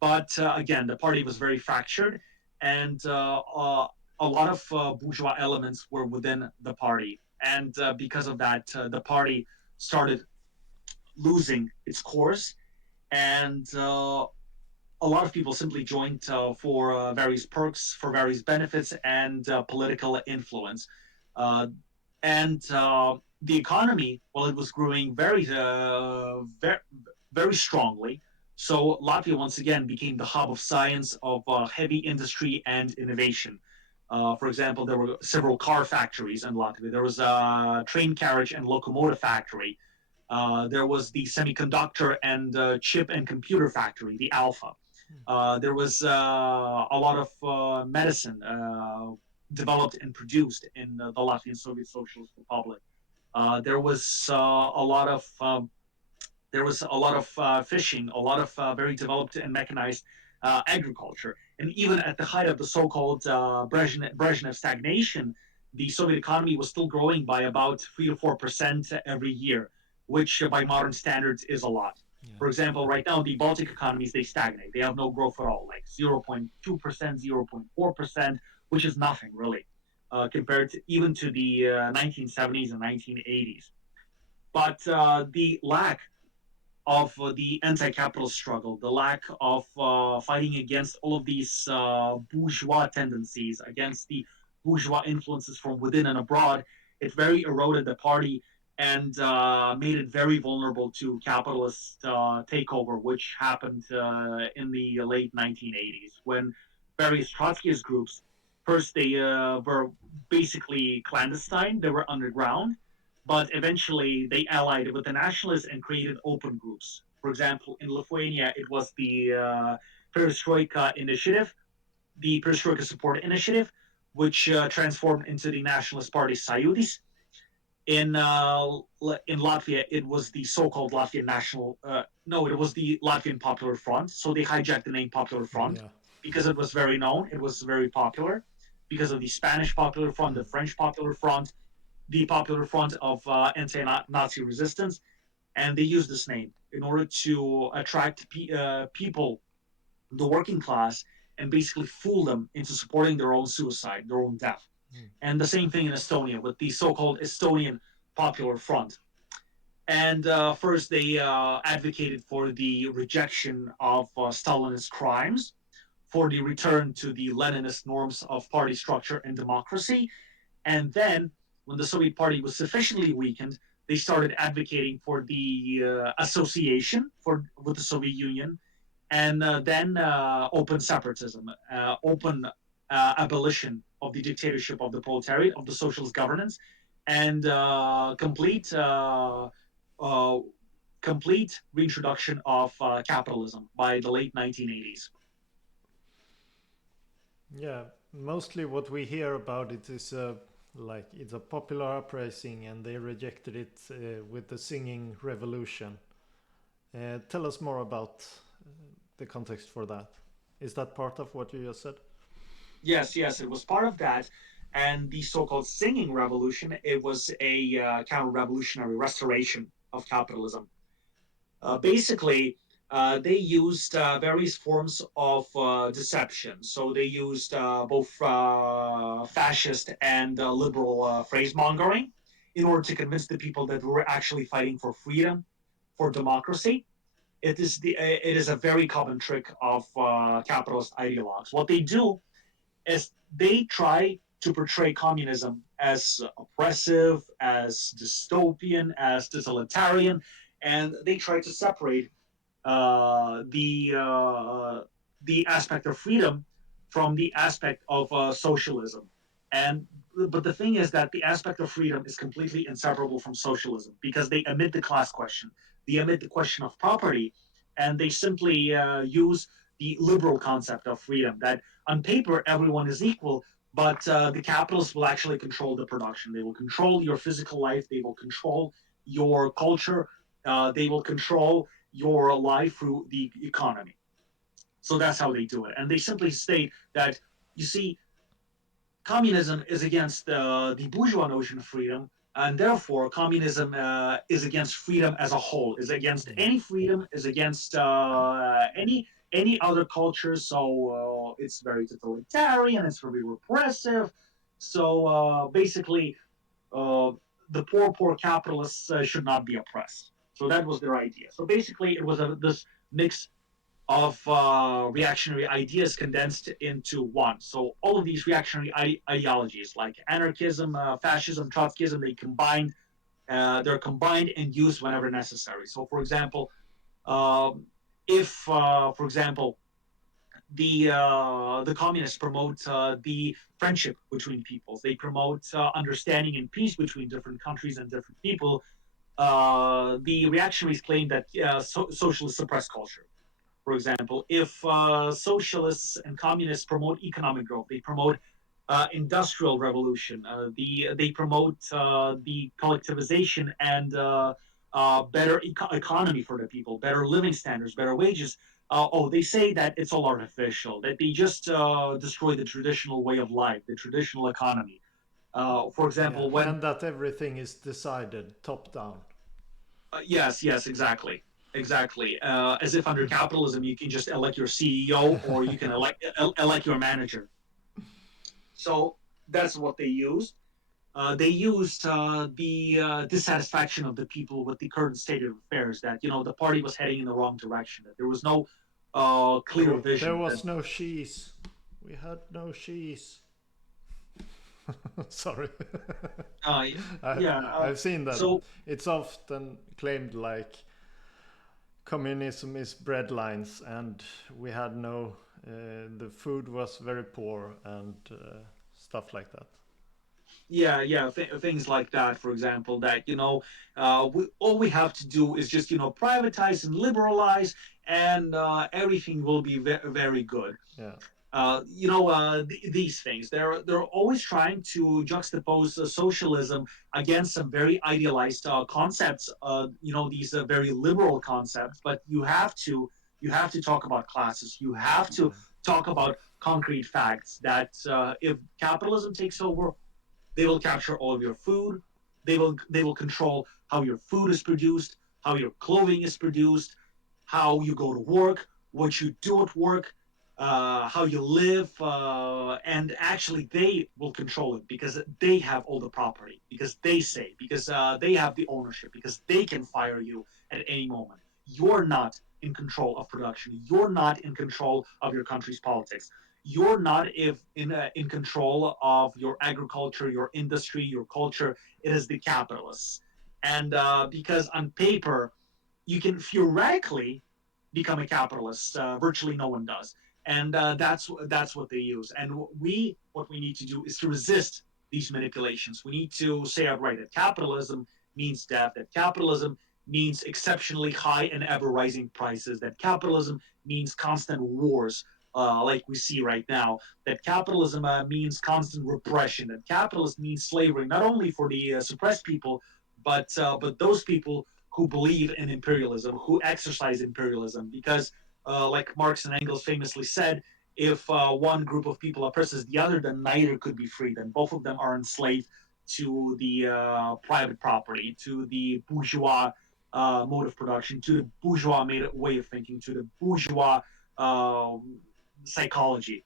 But again, the party was very fractured, and a lot of bourgeois elements were within the party. And because of that, the party started losing its course, and a lot of people simply joined for various perks, for various benefits, and political influence. Uh, and the economy, well, it was growing very strongly. So Latvia once again became the hub of science, of heavy industry and innovation. For example, there were several car factories in Latvia. There was a train carriage and locomotive factory. There was the semiconductor and chip and computer factory, the Alpha. There was a lot of medicine developed and produced in the Latvian Soviet Socialist Republic. There was a lot of fishing, a lot of very developed and mechanized agriculture, and even at the height of the so-called Brezhnev stagnation, the Soviet economy was still growing by about 3 to 4% every year, which by modern standards is a lot. Yeah. For example, right now the Baltic economies, they stagnate; they have no growth at all, like 0.2%, 0.4%, which is nothing really compared to even to the 1970s and 1980s. But the lack of the anti-capital struggle, the lack of fighting against all of these bourgeois tendencies, against the bourgeois influences from within and abroad, it very eroded the party and made it very vulnerable to capitalist takeover, which happened in the late 1980s when various Trotskyist groups, first they were basically clandestine, they were underground, but eventually they allied with the nationalists and created open groups. For example, in Lithuania, it was the Perestroika Initiative, the Perestroika Support Initiative, which transformed into the Nationalist Party Sąjūdis. In Latvia, it was the so-called Latvian National. No, it was the Latvian Popular Front. So they hijacked the name Popular Front because it was very known. It was very popular because of the Spanish Popular Front, the French Popular Front, the Popular Front of anti-Nazi resistance, and they used this name in order to attract people, the working class, and basically fool them into supporting their own suicide, their own death. And the same thing in Estonia with the so-called Estonian Popular Front. And first, they advocated for the rejection of Stalinist crimes, for the return to the Leninist norms of party structure and democracy. And then, when the Soviet Party was sufficiently weakened, they started advocating for the association with the Soviet Union, and then open separatism, open abolition of the dictatorship of the proletariat, of the socialist governance, and uh, complete reintroduction of capitalism by the late 1980s. Yeah, mostly what we hear about it is like it's a popular uprising and they rejected it with the singing revolution. Tell us more about the context for that. Is that part of what you just said? Yes, it was part of that. And the so-called singing revolution, it was a counter-revolutionary restoration of capitalism. Basically, they used various forms of deception. So they used both fascist and liberal phrase mongering in order to convince the people that we were actually fighting for freedom, for democracy. It is a very common trick of capitalist ideologues. What they do is they try to portray communism as oppressive, as dystopian, as totalitarian, and they try to separate the aspect of freedom from the aspect of socialism. And but the thing is that the aspect of freedom is completely inseparable from socialism because they omit the class question, they omit the question of property, and they simply use the liberal concept of freedom that on paper everyone is equal, but the capitalists will actually control the production. They will control your physical life. They will control your culture. They will control your life through the economy. So that's how they do it. And they simply state that, you see, communism is against the bourgeois notion of freedom, and therefore communism is against freedom as a whole, is against any freedom, is against any other culture. So it's very totalitarian, it's very repressive. So basically, uh, the poor capitalists should not be oppressed. So that was their idea. So basically, it was this mix of reactionary ideas condensed into one. So all of these reactionary ideologies, like anarchism, fascism, Trotskyism, they're combined and used whenever necessary. So, for example, um, if, for example, the communists promote the friendship between peoples, they promote understanding and peace between different countries and different people. The reactionaries claim that socialists suppress culture. For example, if socialists and communists promote economic growth, they promote industrial revolution. They promote the collectivization and better economy for the people, better living standards, better wages. They say that it's all artificial, that they just destroy the traditional way of life, the traditional economy. For Yeah, example, when and that everything is decided top down. yes, exactly. As if under capitalism you can just elect your CEO or you can elect your manager. So that's what they used. They used the dissatisfaction of the people with the current state of affairs. That the party was heading in the wrong direction. That there was no clear Oh, there vision. That was no cheese. We had no cheese. Sorry. uh, yeah. I've seen that. So It's often claimed like communism is breadlines, and we had no. The food was very poor and stuff like that. yeah, things like that. For example, that all we have to do is just privatize and liberalize, and everything will be very good. Yeah. These things. They're always trying to juxtapose socialism against some very idealized concepts. These very liberal concepts. But you have to talk about classes. You have to talk about concrete facts. That if capitalism takes over, they will capture all of your food. They will control how your food is produced, how your clothing is produced, how you go to work, what you do at work, how you live, and actually they will control it because they have all the property, because they have the ownership, because they can fire you at any moment. You're not in control of production. You're not in control of your country's politics. You're not if in control of your agriculture, your industry, your culture. It is the capitalists, and because on paper you can theoretically become a capitalist. Virtually no one does, and that's what they use. And what we need to do is to resist these manipulations. We need to say outright that capitalism means death. That capitalism means exceptionally high and ever rising prices. That capitalism means constant wars. Like we see right now, that capitalism means constant repression. That capitalism means slavery, not only for the suppressed people, but those people who believe in imperialism, who exercise imperialism, because like Marx and Engels famously said, if one group of people oppresses the other, then neither could be free. Then both of them are enslaved to the private property, to the bourgeois mode of production, to the bourgeois way of thinking, to the bourgeois psychology.